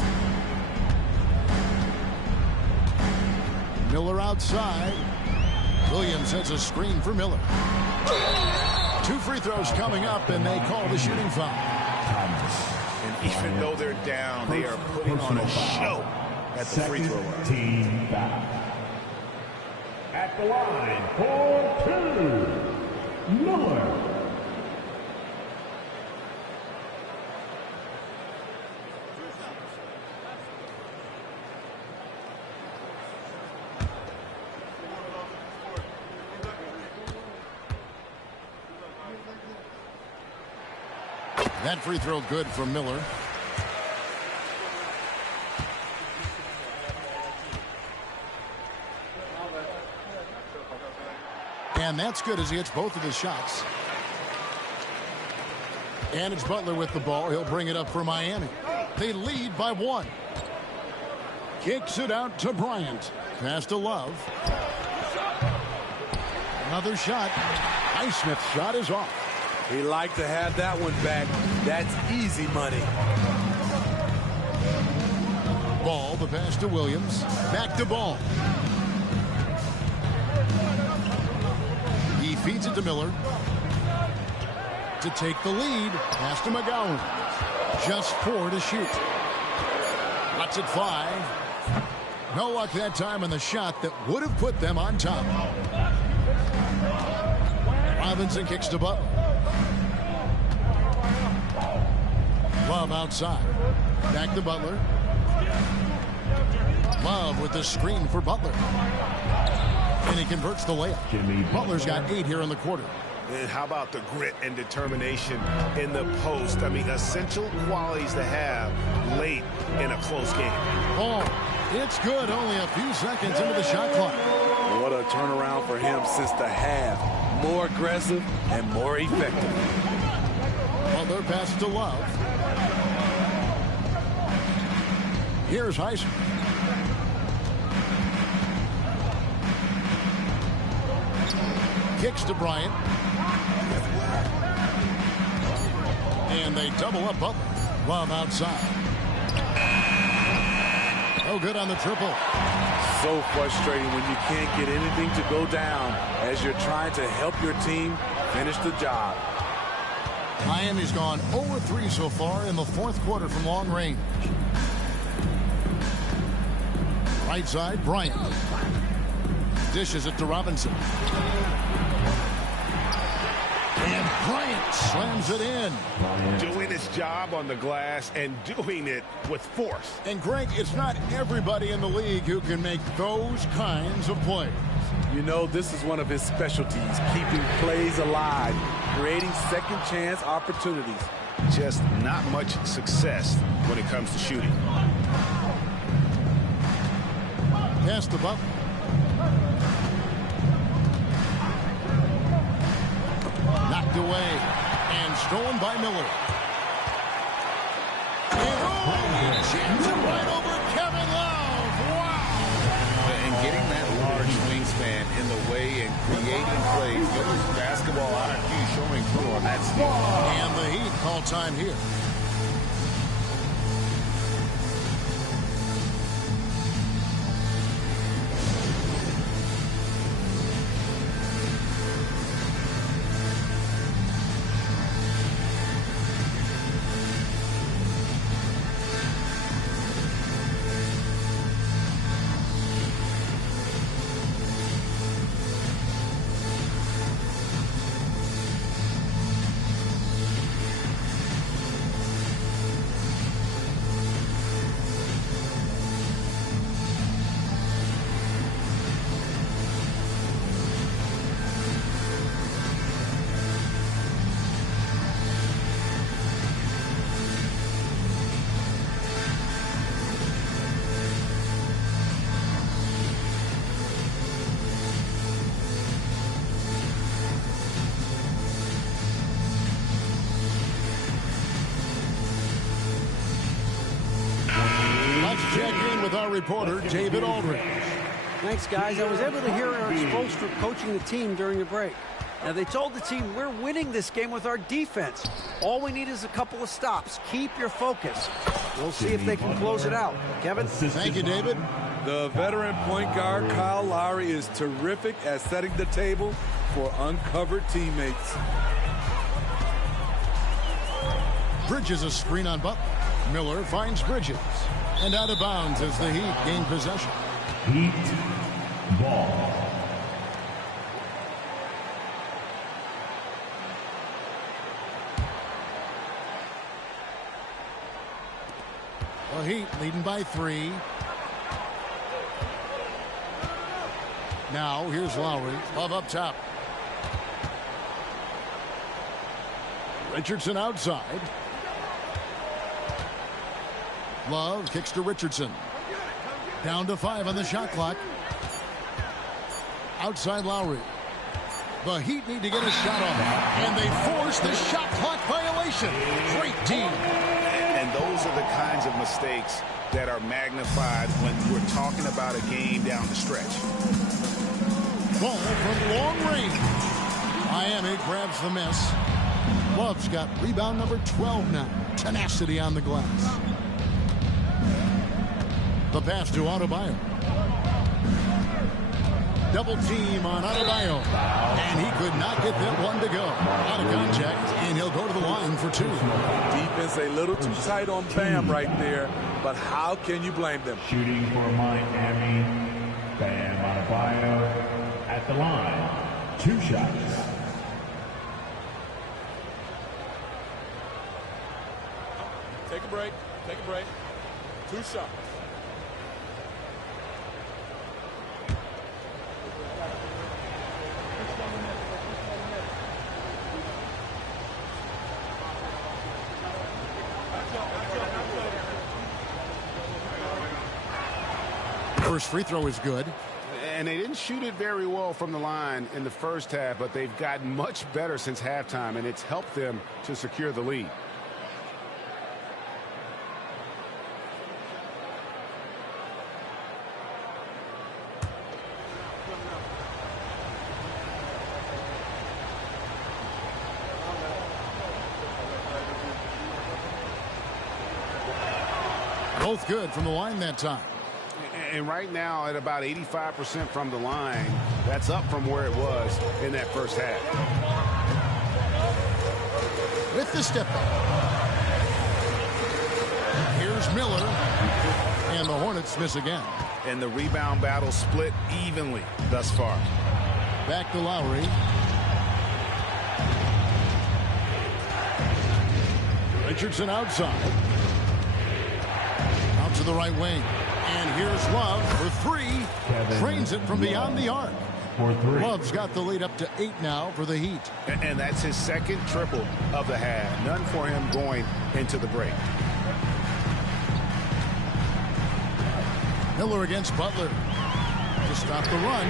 Miller outside. Williams has a screen for Miller. 2 free throws coming up, and they call the shooting foul. And even though they're down, they are putting on a show at the free throw line. Team foul. At the line for 2, Miller. That free throw good from Miller. And that's good as he hits both of his shots. And it's Butler with the ball. He'll bring it up for Miami. They lead by 1. Kicks it out to Bryant. Pass to Love. Another shot. Highsmith's shot is off. He liked to have that one back. That's easy money. Ball, the pass to Williams. Back to Ball. He feeds it to Miller. To take the lead. Pass to McGowan. Just 4 to shoot. Lets it fly. No luck that time in the shot that would have put them on top. Robinson kicks to Butler. Love outside. Back to Butler. Love with the screen for Butler. And he converts the layup. Butler's got 8 here in the quarter. And how about the grit and determination in the post? I mean, essential qualities to have late in a close game. Ball. It's good. Only a few seconds into the shot clock. What a turnaround for him since the half. More aggressive and more effective. Butler pass to Love. Here's Highsmith. Kicks to Bryant. And they double up Butler. Love outside. Oh, good on the triple. So frustrating when you can't get anything to go down as you're trying to help your team finish the job. Miami's gone 0-3 so far in the 4th quarter from long range. Right side, Bryant. Dishes it to Robinson. And Bryant slams it in. Doing his job on the glass and doing it with force. And Greg, it's not everybody in the league who can make those kinds of plays. You know, this is one of his specialties, keeping plays alive, creating second chance opportunities. Just not much success when it comes to shooting. Pass to Butler. Knocked away and stolen by Miller. And jams it right over Kevin Love. Wow! And getting that large wingspan in the way and creating plays. Miller's basketball IQ showing through on that steal. And the Heat call time here. our reporter, David Aldridge. Thanks, guys. I was able to hear Eric Spoelstra coaching the team during the break. Now, they told the team, we're winning this game with our defense. All we need is a couple of stops. Keep your focus. We'll see if they can close it out. Kevin? Thank you, David. The veteran point guard, Kyle Lowry, is terrific at setting the table for uncovered teammates. Bridges a screen on Butler. Miller finds Bridges. And out of bounds as the Heat gain possession. Heat ball. The Heat leading by 3. Now here's Lowry. Love up top. Richardson outside. Love kicks to Richardson. Down to 5 on the shot clock. Outside Lowry. The Heat need to get a shot off. And they force the shot clock violation. Great team. And those are the kinds of mistakes that are magnified when we're talking about a game down the stretch. Ball from long range. Miami grabs the miss. Love's got rebound number 12 now. Tenacity on the glass. The pass to Adebayo. Double team on Adebayo. And he could not get that one to go. Out of contact, and he'll go to the line for 2. Defense a little too tight on Bam right there, but how can you blame them? Shooting for Miami, Bam Adebayo at the line. 2 shots. Take a break. Take a break. 2 shots. First free throw is good. And they didn't shoot it very well from the line in the first half, but they've gotten much better since halftime, and it's helped them to secure the lead. Both good from the line that time. And right now at about 85% from the line, that's up from where it was in that first half. With the step back. Here's Miller. And the Hornets miss again. And the rebound battle split evenly thus far. Back to Lowry. Richardson outside. Out to the right wing. And here's Love for 3. Trains it from beyond the arc. Love's got the lead up to 8 now for the Heat. And that's his second triple of the half. None for him going into the break. Miller against Butler. To stop the run.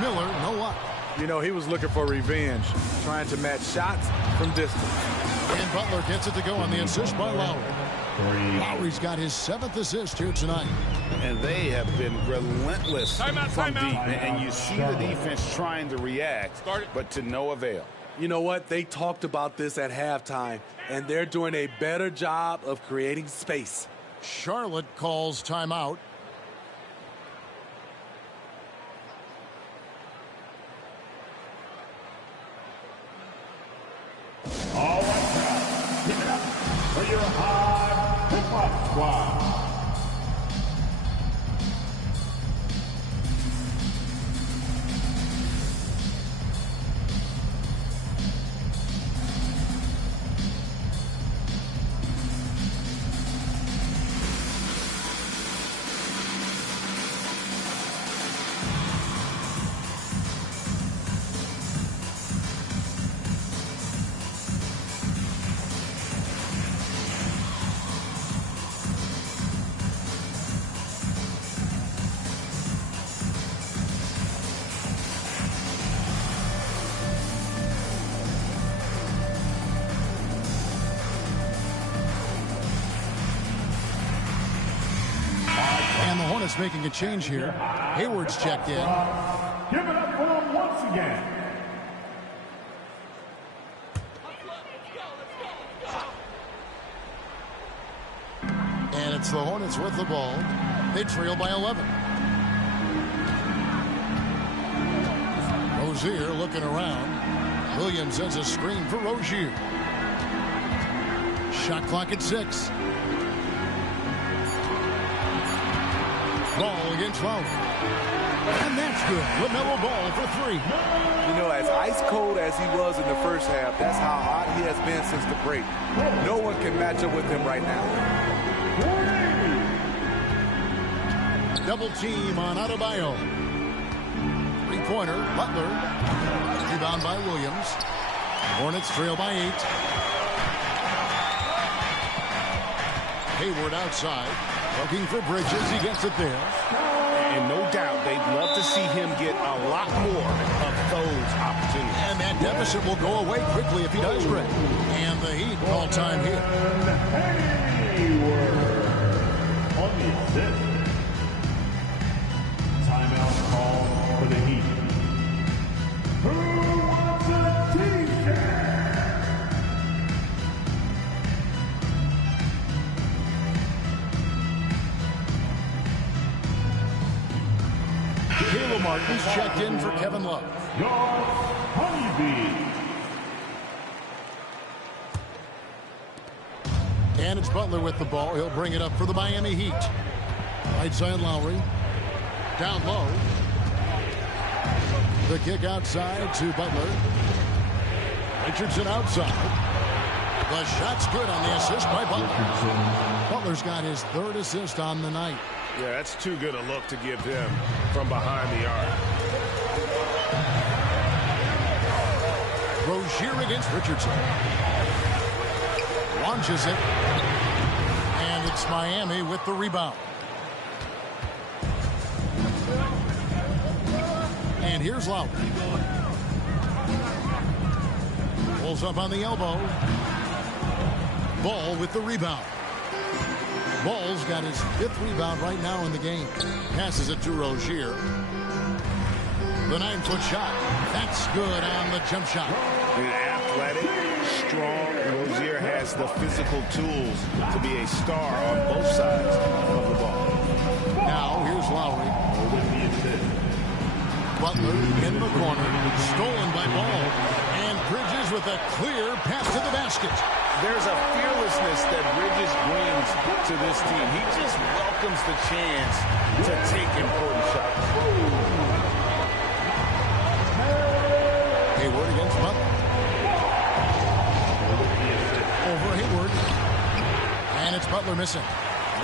Miller, no luck. You know, he was looking for revenge, trying to match shots from distance. And Butler gets it to go on the assist by Lowry. Lowry's got his 7th assist here tonight. And they have been relentless from deep. And you see the defense trying to react, but to no avail. You know what? They talked about this at halftime, and they're doing a better job of creating space. Charlotte calls timeout. All right, now, give it up for your hard hip-hop squad. Hornets making a change here. Hayward's checked in. Give it up for them once again. And it's the Hornets with the ball. They trail by 11. Rozier looking around. Williams sends a screen for Rozier. Shot clock at 6. Ball against Lowry. And that's good. LaMelo Ball for 3. You know, as ice cold as he was in the first half, that's how hot he has been since the break. No one can match up with him right now. Double team on Adebayo. Three-pointer, Butler. Rebound by Williams. Hornets trail by 8. Hayward outside. Looking for Bridges. He gets it there. And no doubt, they'd love to see him get a lot more of those opportunities. And that deficit will go away quickly if he does, Greg. And the Heat call time here. Hayward on the assist. Timeout call for the Heat. Who wants a t-shirt? Caleb Martin's checked in for Kevin Love. Your Honeybee. And it's Butler with the ball. He'll bring it up for the Miami Heat. Right side Lowry. Down low. The kick outside to Butler. Richardson outside. The shot's good on the assist by Butler. Butler's got his 3rd assist on the night. Yeah, that's too good a look to give him from behind the arc. Rozier against Richardson. Launches it. And it's Miami with the rebound. And here's Lowry. Pulls up on the elbow. Ball with the rebound. Ball's got his 5th rebound right now in the game. Passes it to Rozier. The 9-foot shot. That's good on the jump shot. Athletic, strong. Rozier has the physical tools to be a star on both sides of the ball. Now here's Lowry. Butler in the corner. Stolen by Ball. And Bridges with a clear pass to the basket. There's a fearlessness that Bridges brings to this team. He just welcomes the chance to take important shots. Hayward against Butler. Over Hayward. And it's Butler missing.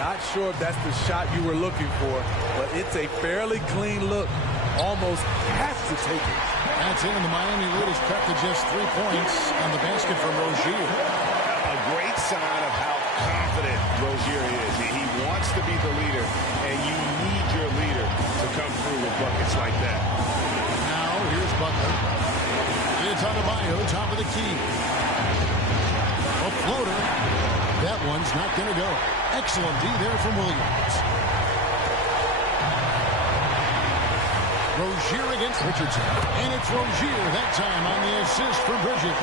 Not sure if that's the shot you were looking for, but it's a fairly clean look. Almost has to take it. That's in. The Miami lead is cut to just 3 points on the basket from Rozier. A great sign of how confident Rozier is. He wants to be the leader, and you need your leader to come through with buckets like that. Now here's Butler. It's Adebayo, top of the key. A floater. That one's not going to go. Excellent D there from Williams. Rozier against Richardson. And it's Rozier that time on the assist for Bridges.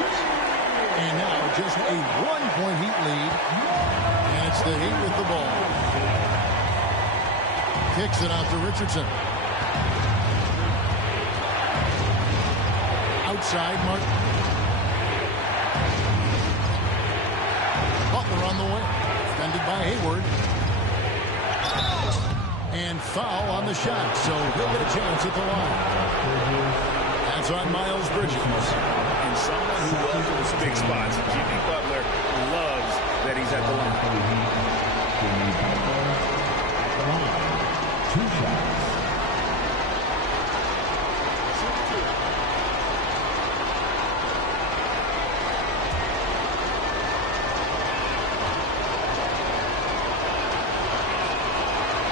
And now just a 1-point Heat lead. And it's the Heat with the ball. Kicks it out to Richardson. Outside Martin. Butler on the way. Defended by Hayward. And foul on the shot, so he'll get a chance at the line. That's on Miles Bridges. And someone who welcomes big spots. Jimmy Butler loves that he's at the line. Jimmy Butler at the line. 2 shots.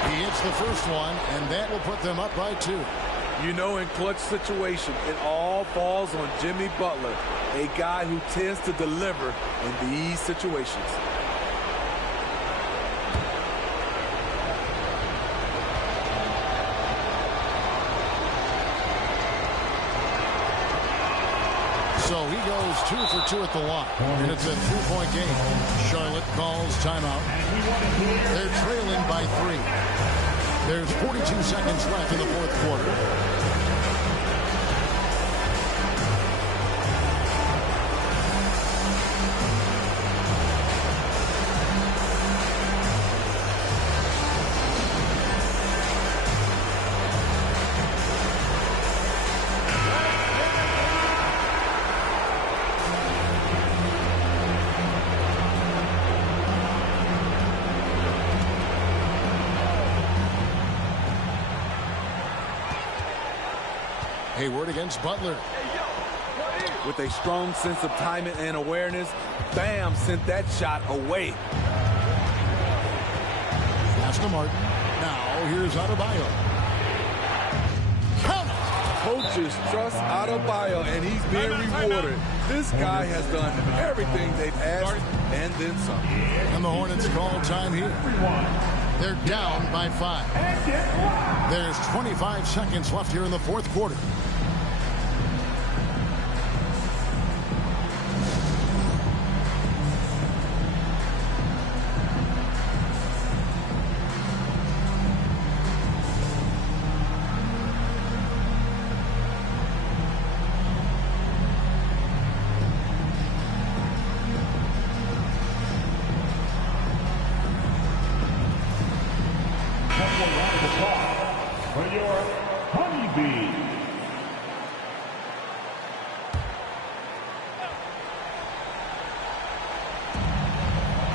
He hits the first one, and that will put them up by 2. You know, in clutch situation, it all falls on Jimmy Butler, a guy who tends to deliver in these situations. So he goes 2 for 2 at the line. And it's a 2-point game. Charlotte calls timeout. They're trailing by 3. There's 42 seconds left in the fourth quarter. Hayward against Butler. With a strong sense of timing and awareness, Bam sent that shot away. Pass to Martin. Now here's Adebayo. Count it. Coaches trust Adebayo, and he's being rewarded. This guy has done everything they've asked and then some. And the Hornets call time here. They're down by 5. There's 25 seconds left here in the fourth quarter.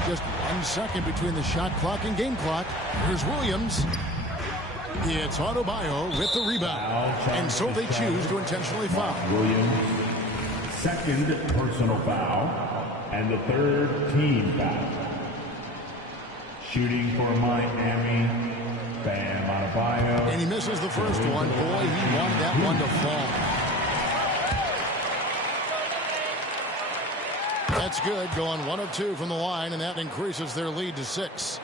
Just 1 second between the shot clock and game clock. Here's Williams. It's Adebayo with the rebound. And so they choose to intentionally foul. Williams, second personal foul, and the third team foul. Shooting for Miami, Bam Adebayo. And he misses the first one. Boy, he wanted that one to fall. That's good, going 1 of 2 from the line, and that increases their lead to 6.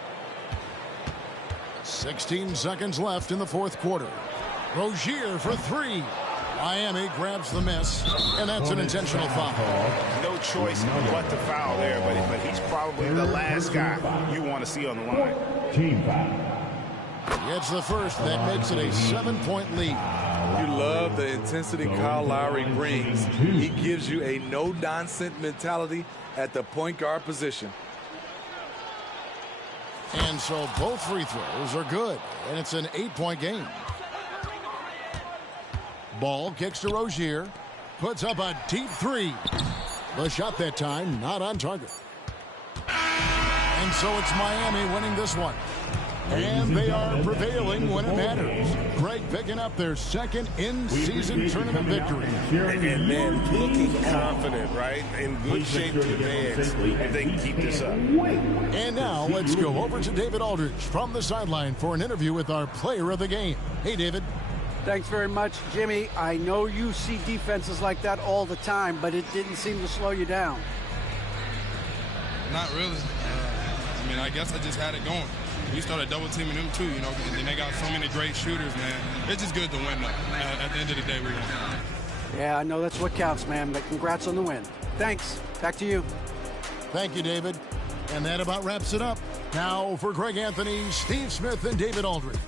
16 seconds left in the fourth quarter. Rozier for 3. Miami grabs the miss, and that's an intentional foul. No choice but to foul there, but he's probably the last guy you want to see on the line. Team foul. It's the first. That makes it a 7-point lead. You love the intensity Kyle Lowry brings. He gives you a no-nonsense mentality at the point guard position. And so both free throws are good, and it's an 8-point game. Ball kicks to Rozier. Puts up a deep 3. The shot that time not on target. And so it's Miami winning this one. And they are prevailing when it matters. Greg picking up their second in-season tournament victory. And man, looking confident, right? In good shape to advance if they can keep this up. And now let's go over to David Aldridge from the sideline for an interview with our player of the game. Hey, David. Thanks very much, Jimmy. I know you see defenses like that all the time, but it didn't seem to slow you down. Not really. I guess I just had it going. We started double teaming them too, and then they got so many great shooters, man. It's just good to win, though. At the end of the day, we won. Yeah, I know that's what counts, man, but congrats on the win. Thanks. Back to you. Thank you, David. And that about wraps it up. Now for Greg Anthony, Steve Smith, and David Aldridge.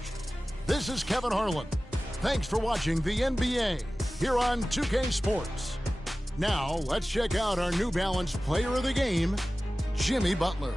This is Kevin Harlan. Thanks for watching the NBA here on 2K Sports. Now let's check out our New Balance player of the game, Jimmy Butler.